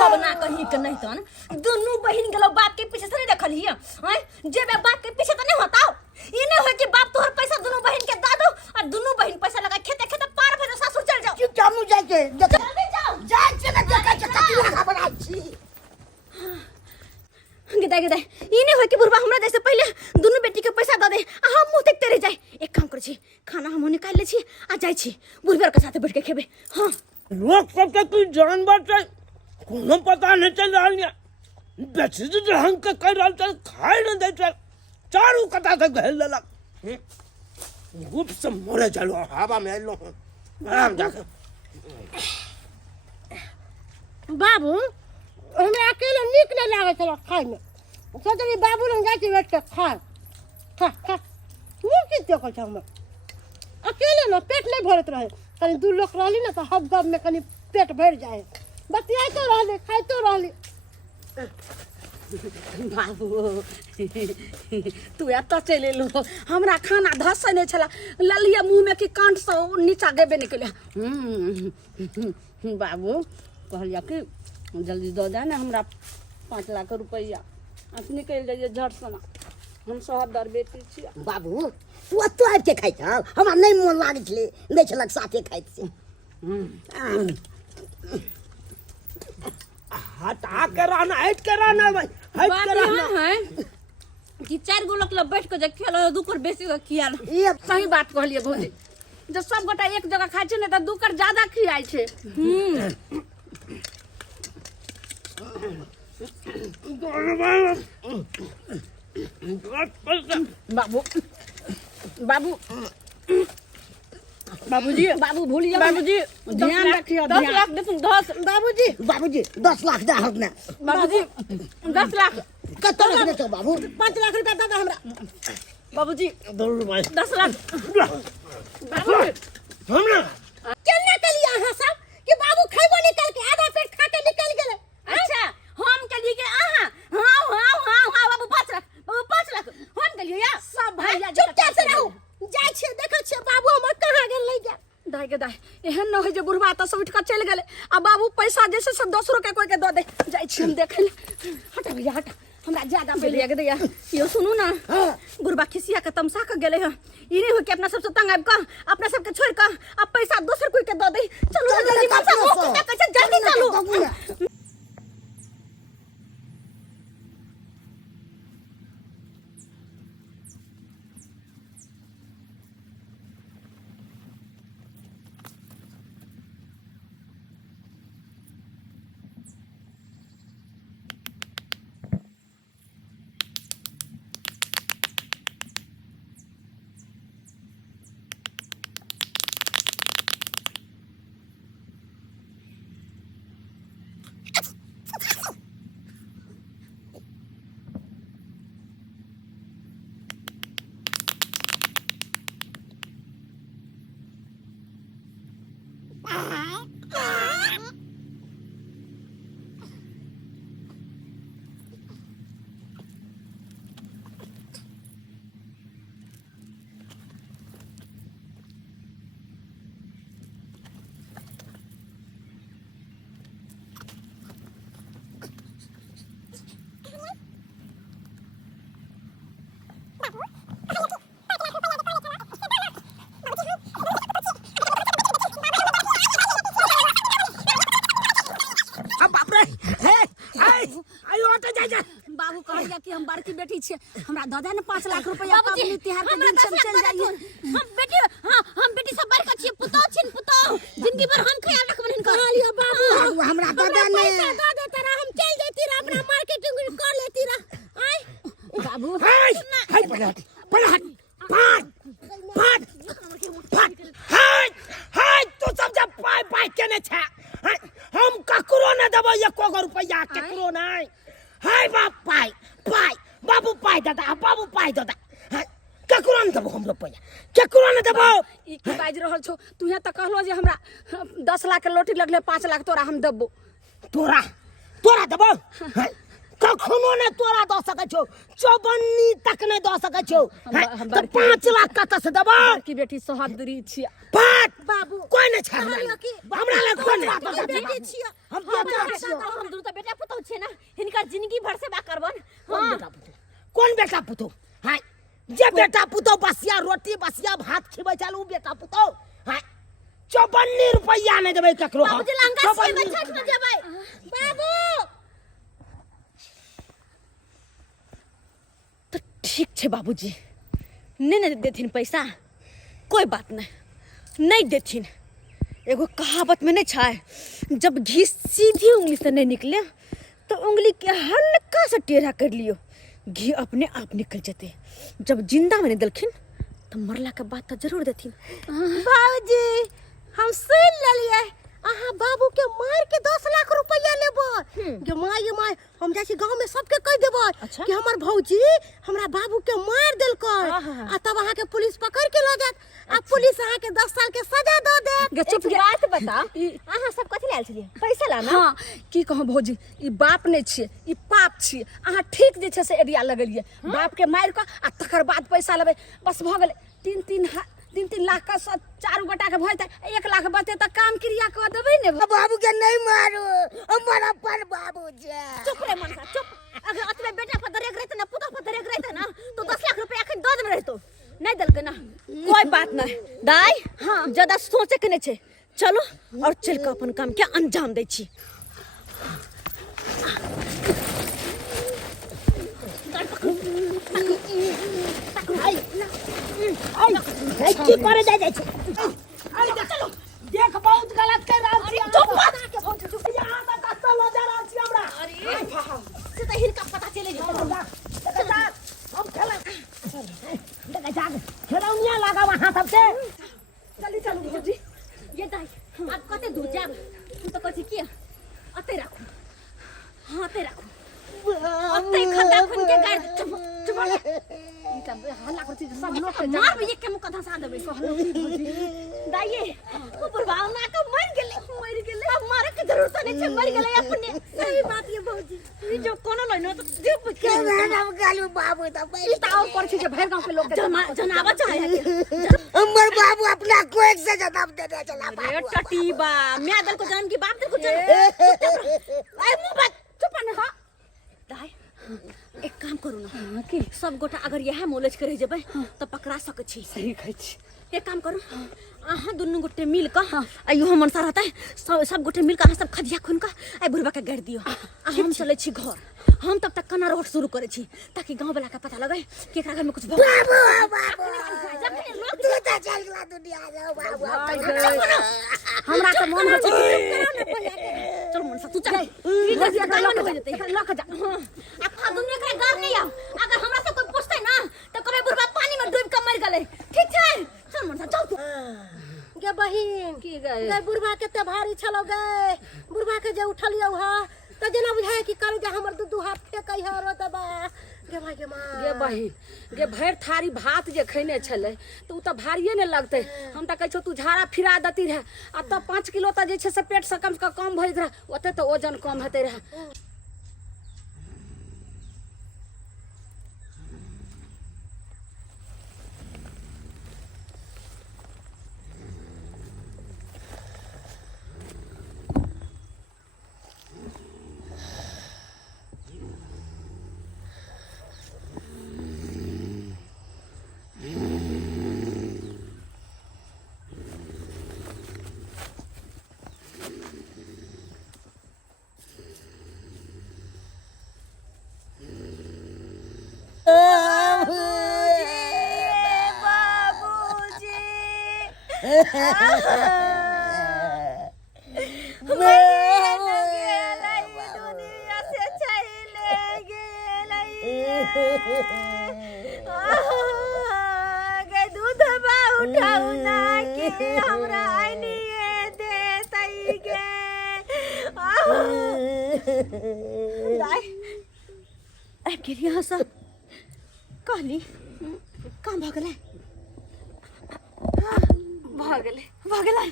बाबू ना कहीं के नहीं तन दोनों बहन गेलो बाप के पीछे से नहीं देखल हिया जे बाप के पीछे तो नहीं होता ई नहीं हो कि बाप तोहर पैसा दोनों बहन के दा दो और दोनों बहन पैसा लगा खेते खेते पार भर सासुर चल जाओ चुप चाप जाए के जल्दी जाओ जाए के ना देखा के कतिया का बना छी गदा गदा ई नहीं हो कि बुरबा हमरा जैसे पहले दोनों बेटी के पैसा द दे आ हम मुंह देखते रह जाए एक काम कर छी खाना हम निकाल ले छी आ जाय छी बुरबर के साथ बैठ के खेबे हां लोग सब के कोई जानवर से कोनो पता नहीं चल रहा है बेची जो ढंग के कर रहा चल खाए न दे चल चारू कता से घल ललक गुप से मोरे चलो हवा में लो आराम जाके बाबू हमें अकेले निक नहीं लागे चलो खाए में सोचली बाबू लंग जाके बैठ के खा खा खा मुंह की तो कर हम अकेले ना पेट नहीं भरत रहे कनी दू लोग रहली ना तो हब गब में कनी पेट भर जाए बतियाई तो रहले खाई तो रहली बाबू तू एत चल लो हमरा खाना धस नहीं छला ललिया मुंह में कि कांट से नीचा गेबे निकले बाबू कहलिया कि जल्दी दो दे ना हमरा 5 लाख रुपया आप निकल जाइए झट सना हम सोहदर बेटी छिया बाबू तू तो आब के खाइ छ हमरा नहीं मन लागे छले नहीं छलक साथे खाइ छी हटा के रहना हट के रहना भाई हट बात के रहना यहाँ है कि 4 गो लोग बैठ के जे खेलो दू कर बेसी के किया ये सही बात कहलिए भौजी जब सब गोटा एक जगह खाइ छै ने त दू कर ज्यादा खियाइ छै बाबू बाबू बाबूजी बाबू भूलिए बाबूजी ध्यान रखियो 10 लाख दे 10 बाबूजी 10 लाख दे हक ना बाबूजी 10 लाख कत रखने छ बाबू 5 लाख रुपया दादा हमरा बाबूजी 10 लाख बाबूजी हमरा केना कलिया अहाँ सब कि बाबू खइबो निकल के आधा पेट खा के निकल गेले अच्छा हम के लिए के आहा हां बाबू 5 लाख हम के लिए या सब भैया चुपचाप से रहू जाय छै देखै छै बाबू हमर कहां गेल ले जा दाई के दाई एहन न होय जे बुढ़वा त सब उठ के चल गेले आ बाबू पैसा जैसे से 10 रुपया कोई के दो दे जाय छी हम देखे ले हट हट भैया हट हमरा ज्यादा बेलिया के दैया यो सुनू ना गुरबा खिसिया के तमसा के गेले ह ई नहीं हो कि अपना सबसे तंग आब का अपना सबके छोड़ के अब पैसा दोसर कोई के द दे चलो जल्दी तमसा हो कैसे जल्दी चलो बाबू कहलिया कि हम बड़की बेटी छियै हमरा द दे ने 5 लाख रुपया पाबनि तिहार के दिन चल जाइए हम बेटी हां हम बेटी सब बड़का छियै पुतौ छिन पुतौ जिंदगी भर हम ख्याल रखबन हिनका कहलिया बाबू हमरा दादा ने पैसा दे तेरा हम चल जेती रे अपना मार्केटिंग कर लेती रे आय बाबू हाय पलट हाय तू सब जब पाई केने छ हम ककरो न देबो 1 रुपया ककरो नहीं हाय बाप पाई बाबू पाई दादा बाबू पाई दादा ककरो न देबो हम रुपया ककरो न देबो ई की बाज रहल छौ तू यहाँ त कहलो जे हमरा 10 लाख के लोटी लगले 5 लाख तोरा हम देबो तोरा देबो कखनो ने तोरा द सकै छौ चौबन्नी तक नहीं द सकै छौ तो 5 लाख कत से देबो की बेटी सहोदरी छियै बात बाबू कोई नहीं छ हमरा लग कोई नहीं बेटी छियै हम बेटा छियै हम दूर त बेटा पुतौ छियै ना हिनकर जिंदगी भर से बा करबन कौन बेटा पुतो हाय जे बेटा पुतो बसिया रोटी बसिया भात खिबै चालू बेटा पुतो हाय 54 रुपया नहीं देबै ककरो बाबूजी लंगा से में छठ में जेबै बाबू तो ठीक छे बाबूजी नहीं देथिन पैसा कोई बात नहीं देथिन एगो कहावत में नहीं छाय जब घी सीधी उंगली से नहीं निकले तो उंगली के हल्का सा टेढ़ा कर लियो घी अपने आप निकल जाते जब जिंदा में नहीं दलखिन तो मरला के बाद तो जरूर देथिन बाबूजी हम सुन लेलिए अहाँ बाबू के मार के 10 लाख रुपया लेबो गे माय हम जाई गांव में सबके कह देबो अच्छा? कि हमर भौजी हमरा बाबू के मार देलकै आ तब अहाँ के पुलिस पकड़ के ल जात आ पुलिस अहाँ के 10 साल के सजा द देत गे चुप बात बता अहाँ सब कथि लायल छलिए पैसा लाना हाँ की कहूँ भौजी ई बाप नहीं छियै ई पाप छियै अहाँ ठीक जे छै से एरिया लगलिए बाप के मार के आ तकर बाद पैसा लेबै बस भ गेलै 3 लाख का 4 गोटा के भइते 1 लाख बचते त काम क्रिया कर देबै ने बाबू के नहीं मारो हमर अपन बाबू जे चुप रे मनसा चुप अगर अतबे बेटा पर दरेक रहते ना पुता पर दरेक रहते ना तो 10 लाख रुपया अखन दद में रहतो नहीं दलके ना कोई बात नहीं दाई हां ज्यादा सोचे के नहीं छे चलो और चल के अपन काम के अंजाम दै छी की करे जाय छै चलो देख बहुत गलत कर रहल छी चुप यहां तक कत्ता ल जा रहल छी हमरा अरे से त हिनका पता चले जे हम खेला देखा जाग खेलौनिया लगा वहां सब से चली चलू भौजी ये दाई अब कते दूर जाब तू तो कथि किया अते राखू हां अते राखू अते खड्डा खुन के गाड़ चुप हल्ला करती सब लोग के मार भी एक के मुख धसा देबै दाइए ऊपर भावना का मर गेले अब मारे के जरूरत नहीं छै मर गेले अपने सही बात ये भौजी ई जो कोनो लइनो तो जीव के हम गालू बाबू त ताव कर छी जे भैर गांव के लोग के जनावा चाहे हमर बाबू अपना कोई से जवाब दे दे चला अरे टटीबा मैं दल को जन्म की बाप दल को जन्म ए मुंह बंद चुप न हा दाई एक काम करू ना कि सब गोटा अगर यह मोलेज करे जेबै तो पकड़ा सकै छी। सही कहै छी। एक काम करू अहाँ दुनू गोटे मिल कऽ आइयो हम मनसा रहता है सब गोटे मिल कऽ अहाँ सब खदिया खुन कऽ आई बुढ़बा के गाड़ि दियो। आ हम चलै छी घर। हम तब तक कना रोड शुरू करे छी ताकि गांव वाला के पता लगे कि एकरा घर में कुछ भऽ हमरा तो मन हो छै चल मनसा तू चल लक जा अखा दुनिया के घर नहीं आओ। अगर हमरा से कोई पूछतै ना तो कहबै बुढ़बा पानी में डूब के मर गेलै। ठीक छै चल मनसा चल गे बहिन की गए गे बुढ़बा केते भारी छलो गे। बुढ़बा के जे उठलियौ हा त जेना बुझाय कि करे जे हमर दू हाथ फेकै है रो दबा गे भाई गे मां गे बहिन गे भरि थारी भात जे खैने छलै तऽ उ तऽ भारिये ने लगतै। हम तऽ कहै छौ तू झाड़ा फिरा देती रहे आ तब 5 किलो तऽ जे छै से पेट से कम भइल रहे ओते तऽ वजन कम हेतै रहे। दूध उठाऊ ना कि हमरा आइनिए देतै गे। गिरिया सब कहली काम भऽ गेलै भऽ गेलै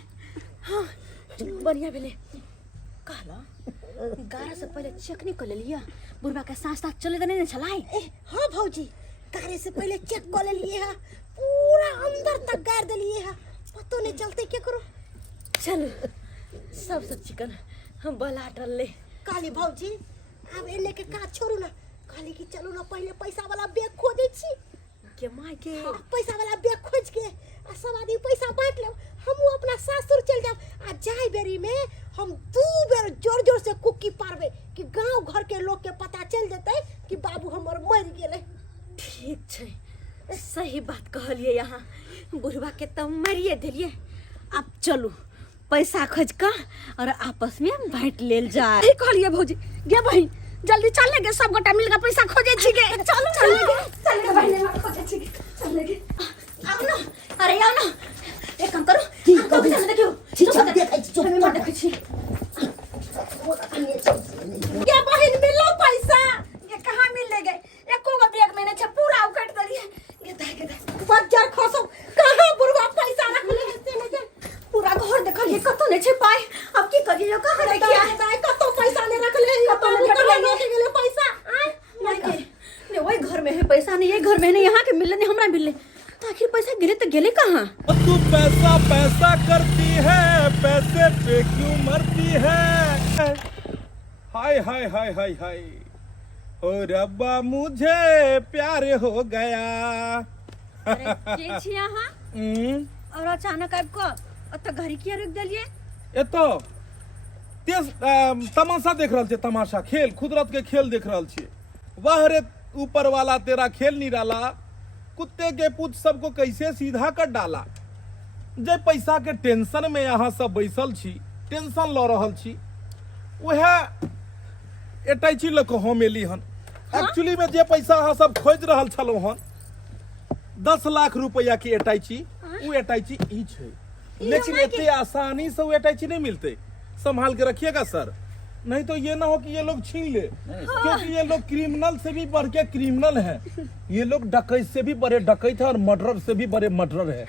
हाँ बढ़िया भेलै। कहला 11 से पहले चेक नहीं कर लेलिए बुढ़बा के सांस तास चले देने न छलाई। हां भौजी गाड़ी से पहले चेक कर लेलिए है पूरा अंदर तक गाड़ देलिए है पतो नहीं चलते क्या करो। चलो सब चिकन हम बला टल ले काली भौजी अब एने के काज छोड़ू ना काली की चलो ना पहले पैसा वाला बैग खोजे छी के माय के पैसा वाला बैग खोज के आ सब आदमी पैसा बांट ले हम अपना सासुर चल जाब आ जाय बेरी में हम 2 बेर जोर जोर से कुक्की पारबे कि गांव घर के लोग के पता चल जतै कि बाबू हमर मर गेले। ठीक छै सही बात कहलिए। यहाँ बुढ़बा के तो मारिए दिलिए। अब चलू पैसा खोज का और आपस में बांट लेल जाए। सही कहलिए भौजी गे बहिन जल्दी चल गे सब गोटा मिल के पैसा खोजे छी गे। चल गे बहिन खोजे छी चल गे आओ ना अरे आओ ना एक काम करो ठीक है देखियो चुप देखै छी चुप मत देखै छी गे बहिन मिलो पैसा ये कहां मिल ले गए एको गो बैग में ने छ पूरा उकट दलिए ये दे बज्जर खसो कहां बुढ़वा पैसा रखले से ने पूरा घर देखलिए कतो ने छै पाई। अब की करिए कहां रखिया कतो पैसा ने रखले कतो ने गेले पैसा नहीं वही घर में है पैसा नहीं ये घर में नहीं यहाँ के मिलने नहीं हमरा मिलने आखिर पैसा गिरे तो गेले कहाँ। तू पैसा पैसा करती है पैसे पे क्यों मरती है। हाय हाय हाय हाय हाय ओ रब्बा मुझे प्यार हो गया। ठीक छी यहाँ और अचानक आपको तो घरी किया रुक दिलिए। ये तो तेज तमाशा देख रहा छे तमाशा खेल कुदरत के खेल देख रहा छे। वाह रे ऊपर वाला तेरा खेल निराला कुत्ते के पूछ सबको कैसे सीधा कर डाला। जे पैसा के टेंशन में यहाँ सब बैसल छी टेंशन ल रहल छी वह एटैची लक हम एली हन। एक्चुअली में जे पैसा अहाँ सब खोज रहल छलो हन 10 लाख रुपया की एटैची वो एटैची ई छै लेकिन इतने आसानी से वो एटैची नहीं मिलते। संभाल के रखिएगा सर नहीं तो ये ना हो कि ये लोग छीन ले क्योंकि ये लोग क्रिमिनल से भी बढ़ के क्रिमिनल है। ये लोग डकैत से भी बड़े डकैत है और मर्डर से भी बड़े मर्डर है।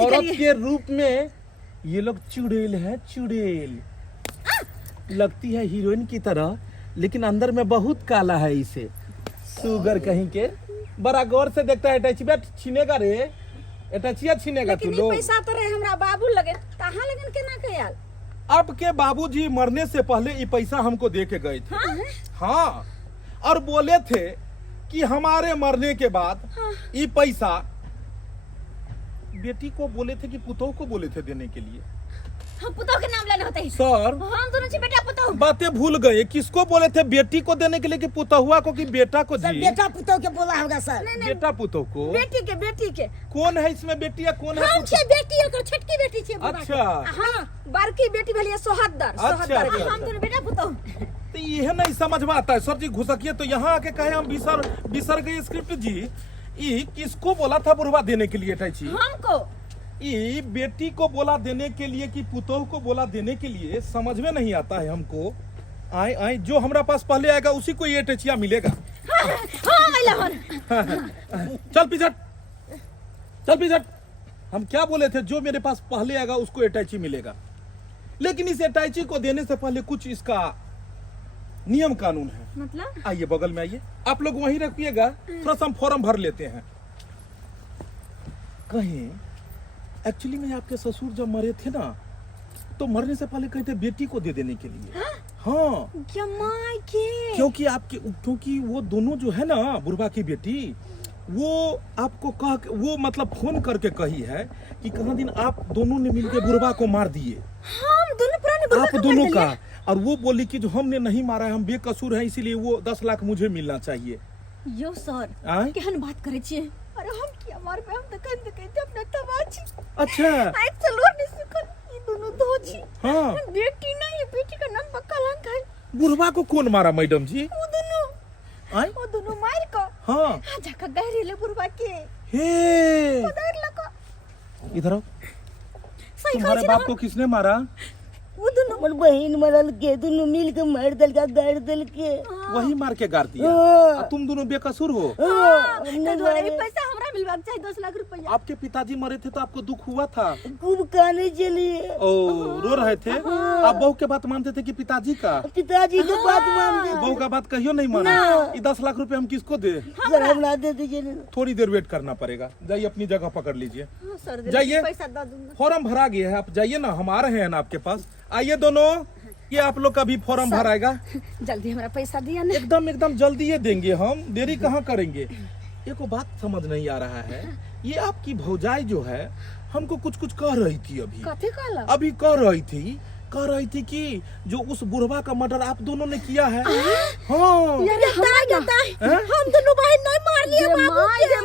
औरत के रूप में ये लोग चुड़ैल है चुड़ैल लगती है हीरोइन की तरह लेकिन अंदर में बहुत काला है। इसे सुगर कहीं के बड़ा गौर से देखता है अटैची बैठ छीनेगा रे अटैचिया छीनेगा तू लोग। पैसा तो रे हमरा बाबू लगे कहां लगन के ना कयाल। अब के बाबूजी मरने से पहले ये पैसा हमको दे के गए थे। हाँ और बोले थे कि हमारे मरने के बाद ये पैसा बेटी को बोले थे कि पुतोह को बोले थे देने के लिए। हम पुतोह के नाम लेने होते हैं सर हम दोनों छी बेटा पुतोह। बातें भूल गए, किसको बोले थे, बेटी को देने के लिए कि पुतहुआ को कि बेटा को सर जी? बेटा पुतोह के बोला होगा सर। बेटा पुतोह को। बेटी के कौन है इसमें बेटी या कौन है हम पुतोह? छे बेटी ओकर छोटकी बेटी छे बुआ के। अच्छा हाँ बड़की बेटी भलिए सोहद्दर अच्छा, सोहद्दर अच्छा। हम दोनों बेटा पुतोह। तो यह नहीं समझ में आता है सर जी, घुसकिए तो यहाँ आके कहे हम बिसर गए स्क्रिप्ट जी। ये किसको बोला था बुढ़वा देने के लिए टैची? हमको ये बेटी को बोला देने के लिए कि पुतोह को बोला देने के लिए, समझ में नहीं आता है हमको। आए आए जो हमारा पास पहले आएगा उसी को ये टचिया मिलेगा। हाँ इलाहन चल पिछट, चल पिछट। हम क्या बोले थे, जो मेरे पास पहले आएगा उसको अटैची मिलेगा। लेकिन इस अटैची को देने से पहले कुछ इसका नियम कानून है। मतलब आइए बगल में आइए, आप लोग वहीं रखिएगा, थोड़ा सा हम फॉर्म भर लेते हैं। कहीं एक्चुअली में आपके ससुर जब मरे थे ना, तो मरने से पहले कहते बेटी को दे देने के लिए। हाँ जमाई के क्योंकि वो दोनों जो है ना, बुढ़वा की बेटी, वो आपको वो मतलब फोन करके कही है कि कहाँ दिन आप दोनों ने मिलकर बुढ़वा को मार दिए। हम दोनों पुराने बुढ़वा आप को दोनों मार का। दिए। और वो बोली कि जो हमने नहीं मारा है, हम बेकसूर हैं, इसीलिए वो 10 लाख मुझे मिलना चाहिए। यो सर आय? केहन बात करे छिए? अरे हम किया मार पे, हम तो कहते अपने तबाची। अच्छा आई चलो नहीं सुकन ये दोनों दो छी। हाँ बेटी नहीं, बेटी का नाम पक्का लंक है। बुढ़वा को कौन मारा मैडम जी? आय? वो दोनों मार को हाँ आजा का गहरे ले बुढ़वा के हे पकड़ लको। इधर आओ, सही तुम्हारे कह बाप को किसने मारा? वो दोनों हमर बहन मरल के दोनों मिल के मार दल का गाड़ दल के। वही मार के गाड़ दिया। हाँ। और तुम दोनों बेकसूर हो। हमने तुम्हारे भी पैसा हमरा मिलवा चाहिए 10 लाख रुपया। आपके पिताजी मरे थे तो आपको दुख हुआ था? खूब काने चली। ओ रो रहे थे? आप बहू के बात मानते थे कि पिताजी का? पिताजी के बात मानते बहू का बात कहियो नहीं माना। ये 10 लाख रुपए हम किसको दे? सर हम ना दे दीजिए। थोड़ी देर वेट करना पड़ेगा। जाइए अपनी जगह पकड़ लीजिए। हाँ, सर दे जाइए। पैसा दे दूंगा। फॉर्म भरा गया है, आप जाइए ना, हम आ रहे हैं ना आपके पास। आइए दोनों, ये आप लोग का भी फॉर्म भराएगा। जल्दी हमरा पैसा दिया ना। एकदम जल्दी ये देंगे हम, देरी कहाँ करेंगे। एक बात समझ नहीं आ रहा है, ये आपकी भौजाई जो है हमको कुछ कह रही थी कथी कहला? अभी कह रही थी कि जो उस बुढ़वा का मर्डर आप दोनों ने किया है। हाँ अरे हम दोनों बहन नहीं मार लिए बाबू के।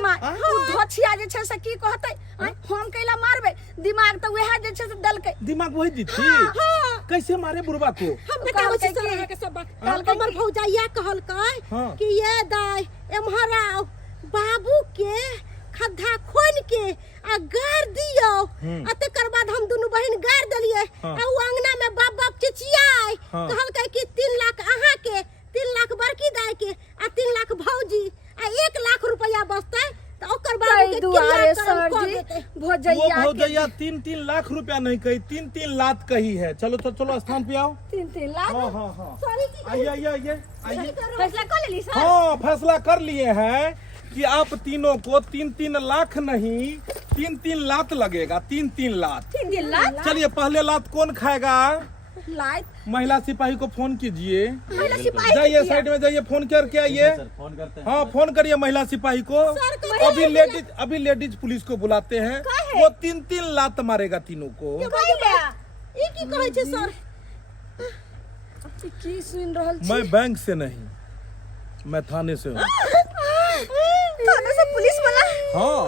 उ धछिया जे छै से की कहतै, हम कैला मारबे, दिमाग तो वह जे छै से दलकै। दिमाग वही दी थी। कैसे मारे बुढ़वा को? हम बताओ छी सर के सब बात। हमर भौजाइया कहलकै हाँ। कि ये दाई एम्हरा बाबू के खद्धा खोल के आ गाड़ दियो। आ तकर बाद हम दोनों बहन गाड़ देलिए। हाँ। आ उ अंगना में बाप चिचियाई हाँ। कहलकै कि 3 लाख अहाँ के, 3 लाख बड़की दाई के आ 3 लाख भौजी आ 1 लाख रुपया बचतै। तो ओकर बाबू के दुआरे क्रियाक्रम सर कर जी देतै। वो भौजैया के भौजैया 3 लाख रुपया नहीं कही, 3 लाख कही है। चलो स्थान पे आओ। 3 लाख। हाँ सॉरी की आइए। फैसला कर लेली सर। हाँ फैसला कर लिए हैं कि आप तीनों को 3 लाख नहीं, 3 लात लगेगा। 3 लात। 3 लाख चलिए पहले लात कौन खाएगा? लाइट महिला सिपाही को फोन कीजिए। महिला सिपाही जाइए साइड में जाइए, फोन करके आइए। हाँ फोन करिए महिला सिपाही को। अभी लेडीज पुलिस को बुलाते हैं। वो 3 लात मारेगा तीनों को। ई की कहै छै सर? की सुन रहल छी? मैं बैंक से नहीं, मैं थाने से हूँ। थाने से पुलिस वाला। हाँ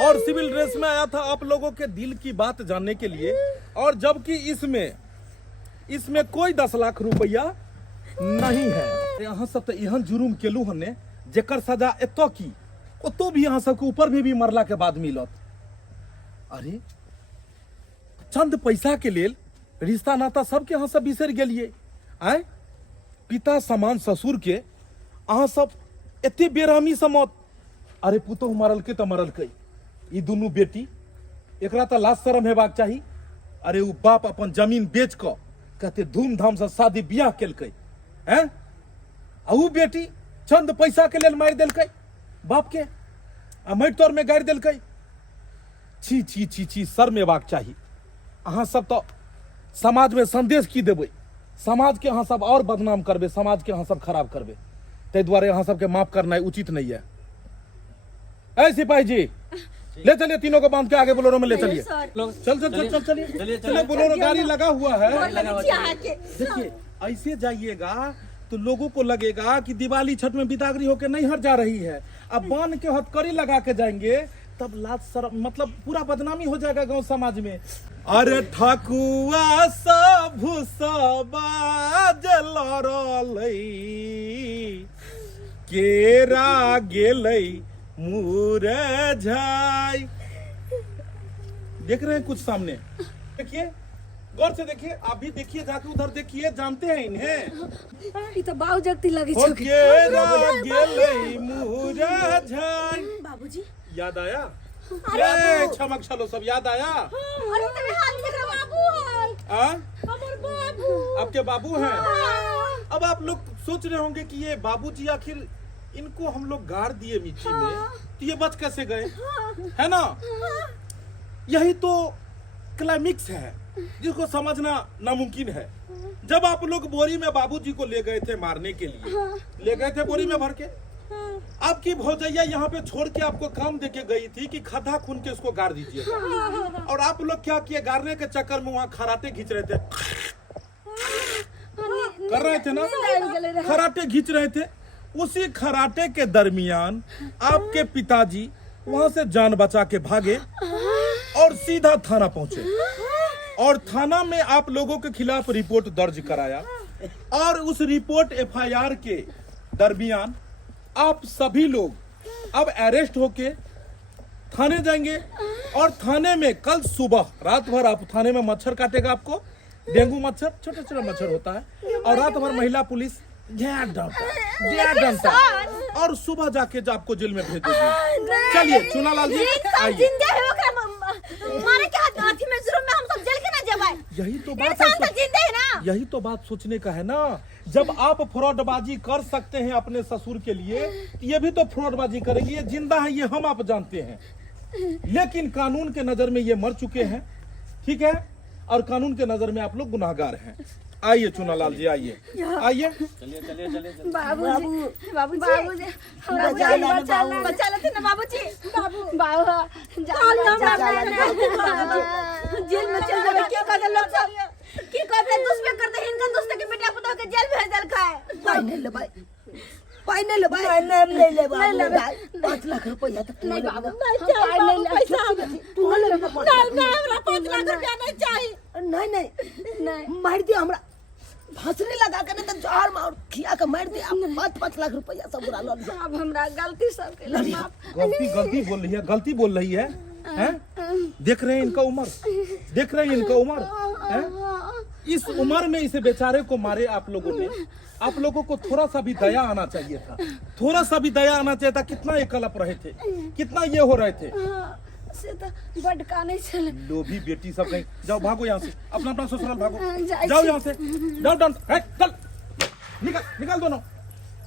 और सिविल ड्रेस में आया था आप लोगों के दिल की बात जानने के लिए। और जबकि इसमें कोई 10 लाख रुपया नहीं है। यहाँ सब तो यहाँ जुर्म केलू हमने, जेकर सजा एतो की ओतो भी यहाँ सबके ऊपर भी मरला के बाद मिलत। अरे चंद पैसा के लेल रिश्ता नाता सबके यहाँ सब बिसर गेलिए। आय पिता समान ससुर के अहाँ सब एते बेरहमी से मौत। अरे पुतोह मरल के तो मरल कई, ई दुनू बेटी एकरा तो लाज शरम हेबाक चाही। अरे वो बाप अपन जमीन बेच क कहते धूमधाम से शादी बियाह केलकै हैं, आ वो बेटी चंद पैसा के लेल मार देलकै बाप के, आ माटि तोर में गाड़ि देलकै। छी छी छी छी शर्म हेबाक चाही। अहाँ सब तो समाज में संदेश की देबै, समाज के अहाँ सब और बदनाम करबै, समाज के अहाँ सब खराब करबै। ते द्वारे यहाँ सबके माफ करना उचित नहीं है। ऐ सिपाही जी, ले चलिए तीनों को बांध के आगे बोलेरो में ले चलिए। चल चलिए बोलेरो गाड़ी लगा हुआ है। देखिए ऐसे जाइएगा तो लोगों को लगेगा कि दिवाली छठ में बिदागरी होकर नहीं हट जा रही है। अब बांध के हथकड़ी लगा के जाएंगे तब लाज शर्म मतलब पूरा बदनामी हो जाएगा गांव समाज में। अरे ठकुआ सब केरा गेलै मुरझाई। देख रहे हैं कुछ सामने, देखिए गौर से देखिए, आप भी देखिए, जाके उधर देखिए, जानते हैं इन्हें। ई तो बाऊ जगती लगी हो केरा गेलै मुरझाई। बाबूजी याद आया? ये चमक चलो सब याद आया? अरे तेरे हाथ में मेरा बाबू है। हमर बाबू आपके बाबू हैं? अब आप लोग सोच रहे होंगे कि ये बाबूजी आखिर इनको हम लोग गाड़ दिए मिट्टी में तो ये बच कैसे गए, है ना? यही तो क्लाइमिक्स है जिसको समझना नामुमकिन है। जब आप लोग बोरी में बाबूजी को ले गए थे मारने के लिए, ले गए थे बोरी में भर के, आपकी भौजैया यहाँ पे छोड़ के आपको काम देके गई थी कि खड्डा खून के उसको गाड़ दीजिए, और आप लोग क्या किए, गाड़ने के चक्कर में वहाँ खराटे खींच रहे थे, कर रहे थे ना, खराटे खींच रहे थे। उसी खराटे के दरमियान आपके पिताजी वहां से जान बचा के भागे और सीधा थाना पहुंचे, और थाना में आप लोगों के खिलाफ रिपोर्ट दर्ज कराया, और उस रिपोर्ट एफआईआर के दरमियान आप सभी लोग अब अरेस्ट होके थाने जाएंगे, और थाने में कल सुबह रात भर आप थाने में मच्छर काटेगा आपको, डेंगू मच्छर, छोटे छोटे मच्छर होता है, और रात भर महिला पुलिस डंटा, और सुबह जाके आपको जेल में भेज देगी। चलिए चुनालाल जी आइए। मारे के हाथी में जुर्म में हम सब जेल के ना जबाए। यही तो बात इंसान तो जिंदा है ना। यही तो बात सोचने का है ना। जब आप फ्रॉडबाजी कर सकते हैं अपने ससुर के लिए, ये भी तो फ्रॉडबाजी करेंगे। ये जिंदा है, ये हम आप जानते हैं, लेकिन कानून के नजर में ये मर चुके हैं, ठीक है, और कानून के नजर में आप लोग गुनाहगार हैं। आइए चुनालाल जी, आइए आइए। बाबूजी हमरा जान बचा लेते ना बाबूजी। जेल में चल जावे, क्या कर लोग सब, की करते दुश्मन करते, इनका दुश्मन के बेटा पुतों के जेल भेज दल का है। पाई ले भाई, पाई ले भाई, ले ले भाई, 5 लाख रुपया तक नहीं बाबू, पैसा तू ले, हमरा 5 लाख रुपया नहीं चाहिए। नहीं मार दिया हमरा, फसरी लगा के, नहीं तो जहर मार खिया के मार दिया। 5 लाख रुपया सब बुरा लो। अब हमरा गलती सब के लिए माफ। गलती बोल रही है, गलती बोल रही है, हैं? देख रहे हैं इनका उम्र, देख रहे हैं इनका उम्र, हैं? इस उम्र में इसे बेचारे को मारे आप लोगों ने। आप लोगों को थोड़ा सा भी दया आना चाहिए था, थोड़ा सा भी दया आना चाहिए था। कितना ये कलप रहे थे, कितना ये हो रहे थे। से तो बड़ काने चले। लोभी बेटी सब कहीं जाओ, भागो यहाँ से, अपना अपना ससुराल भागो, जाए जाओ यहाँ से, जाओ डाउन, चल निकल, निकल दोनों,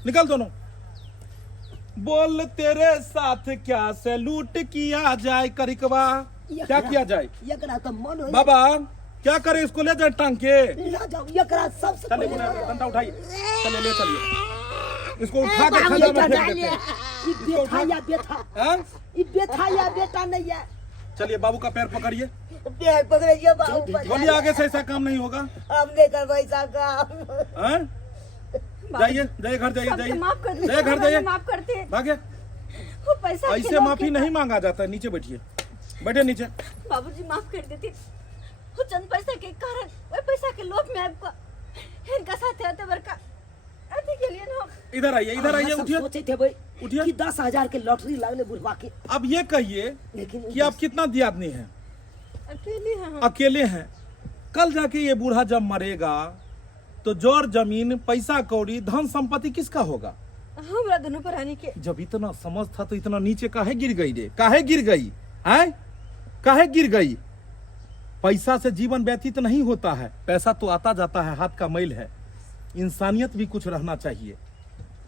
निकल दोनों। बोल तेरे साथ क्या सैलूट किया जाए, करिकवा क्या किया जाए? ये करा तो मन हो बाबा क्या करे, इसको ले जाए टांग के, ना जाओ, ये करा सबसे चलिए डंडा उठाइए, चलिए ले चलिए, इसको उठा के खजा में फेंक देते हैं। ये बेटा या बेटा, हैं? ये बेटा या बेटा नहीं है। चलिए बाबू का पैर पकड़िए, पैर पकड़िए बाबू, बोलिए आगे से ऐसा काम नहीं होगा। हम नहीं कर पैसा का। हैं? जाइए जाइए घर जाइए, जाइए माफ कर जाइए घर जाइए, माफ करते। भागे। वो पैसा ऐसे माफी नहीं मांगा जाता है, नीचे बैठिए, बैठे नीचे। बाबूजी माफ कर देते। वो चंद पैसा के कारण, वो पैसा के लोभ में आपको इनका साथ रहते बरका अति के लिए ना। इधर आइए, इधर आइए, उठिए सोचे थे भाई उठिए। कि 10,000 के लॉटरी लागले बुढ़वा के, अब ये कहिए लेकिन कि आप कितना दियादनी हैं? अकेले हैं हम। अकेले हैं। कल जाके ये बूढ़ा जब मरेगा तो जोर जमीन, पैसा कौड़ी, धन संपत्ति किसका होगा? हमरा दोनों प्राणी के। जब इतना समझ था तो इतना नीचे काहे गिर गई रे? काहे गिर गई है? काहे गिर गई? पैसा से जीवन व्यतीत नहीं होता है, पैसा तो आता जाता है, हाथ का मैल है। इंसानियत भी कुछ रहना चाहिए,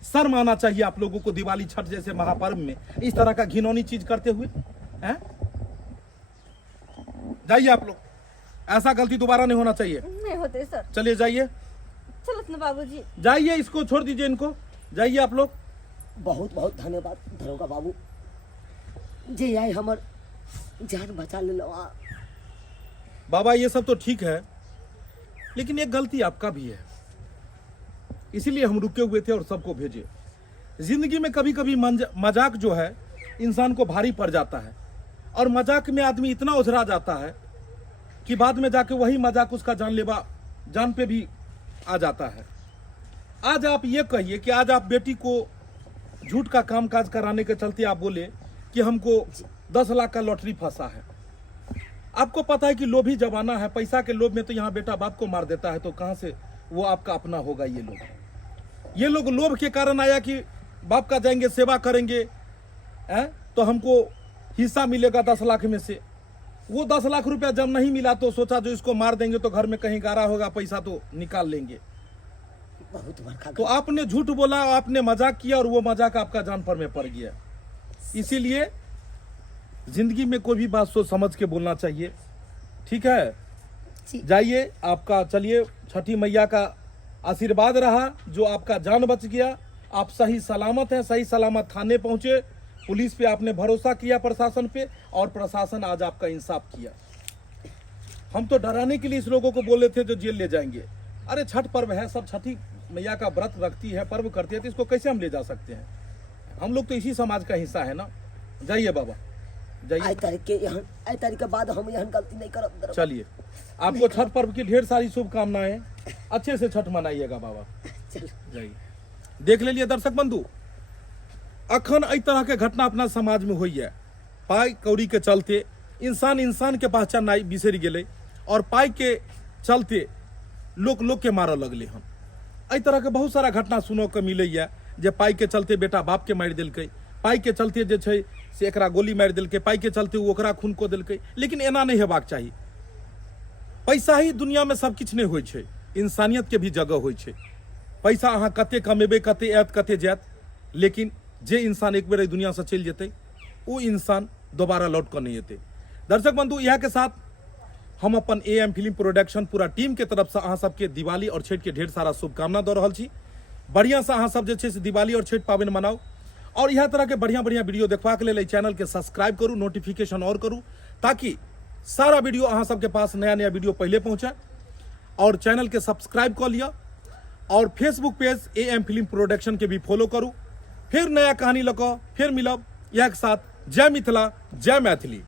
शर्म आना चाहिए आप लोगों को दिवाली छठ जैसे महापर्व में इस तरह का घिनौनी चीज करते हुए, हैं? जाइए आप लोग, ऐसा गलती दोबारा नहीं होना चाहिए। नहीं होते सर। चलिए जाइए, चलो ना बाबूजी। जाइए, इसको छोड़ दीजिए, इनको जाइए आप लोग। बहुत बहुत धन्यवाद दरोगा बाबू, जे आई हमर जान बचा ले लो। बाबा ये सब तो ठीक है, लेकिन एक गलती आपका भी है, इसीलिए हम रुके हुए थे और सबको भेजे। जिंदगी में कभी कभी मजाक जो है इंसान को भारी पड़ जाता है, और मजाक में आदमी इतना उझरा जाता है कि बाद में जाके वही मजाक उसका जानलेवा जान पे भी आ जाता है। आज आप ये कहिए कि आज आप बेटी को झूठ का कामकाज कराने के चलते आप बोले कि हमको 10 लाख का लॉटरी फंसा है। आपको पता है कि लोभी जमाना है, पैसा के लोभ में तो यहाँ बेटा बाप को मार देता है, तो कहाँ से वो आपका अपना होगा। ये लोग लोभ के कारण आया कि बाप का जाएंगे सेवा करेंगे तो हमको हिस्सा मिलेगा 10 लाख में से। वो 10 लाख रुपया जब नहीं मिला तो सोचा जो इसको मार देंगे तो घर में कहीं गारा होगा, पैसा तो निकाल लेंगे। बहुत बड़का तो आपने झूठ बोला, आपने मजाक किया और वो मजाक आपका जान पर में पड़ गया। इसीलिए जिंदगी में कोई भी बात सोच समझ के बोलना चाहिए, ठीक है। जाइए आपका, चलिए छठी मैया का आशीर्वाद रहा जो आपका जान बच गया। आप सही सलामत हैं, सही सलामत थाने पहुंचे, पुलिस पे आपने भरोसा किया, प्रशासन पे, और प्रशासन आज आपका इंसाफ किया। हम तो डराने के लिए इस लोगों को बोले थे जो जेल ले जाएंगे। अरे छठ पर्व है, सब छठी मैया का व्रत रखती है, पर्व करती है, तो इसको कैसे हम ले जा सकते हैं? हम लोग तो इसी समाज का हिस्सा है ना। जाइए बाबा, जाइए। आई तारीख के बाद हम यहाँ गलती नहीं करब। चलिए, आपको छठ पर्व की ढेर सारी शुभकामनाएं, अच्छे से छठ मनाइएगा बाबा। जाइए। देख लीजिए दर्शक बंधु, अखन एहि तरह के घटना अपना समाज में हुई है। पाई कौड़ी के चलते इंसान के पहचान बिसरि गेले, और पाई के चलते लोग के मारऽ लगले हन। एहि तरह के बहुत सारा घटना सुनऽ के मिलैया जे पाई के चलते बेटा बाप के मारि देलकै, पाई के चलते जे छै से एकरा गोली मारि देलकै, पाई के चलते ओ ओकरा खून कऽ देलकै। लेकिन एना नहीं हेबाक चाही। पैसा ही दुनिया में सब किछु नहीं होइ छै, इंसानियत के भी जगह होइ छै। पैसा अहाँ कते कमेबै, कते आयत, कते जायत, लेकिन जे इंसान एक बेर एहि दुनिया से चलि जेतै ओ इंसान दोबारा लौट कऽ नहीं एतै। दर्शक बंधु, इएह के साथ हम अपन AM फिल्म प्रोडक्शन पूरा टीम के तरफ से अहाँ सबके दिवाली और छठ के ढेर सारा शुभकामना दऽ रहल छी। बढ़िया से अहाँ सब जे छै से दिवाली और छठ पाबनि मनाउ, और इएह तरह के बढ़िया वीडियो देखबाक लेल एहि चैनल के सब्सक्राइब करू, नोटिफिकेशन और करू, ताकि सारा वीडियो अहाँ सबके पास नया वीडियो पहले पहुंचे। और चैनल के सब्सक्राइब कऽ लिअ, और Facebook page AM film production के भी फॉलो करू। फिर नया कहानी लऽ कऽ फिर मिलब। इएह के साथ जय मिथिला, जय मैथिली।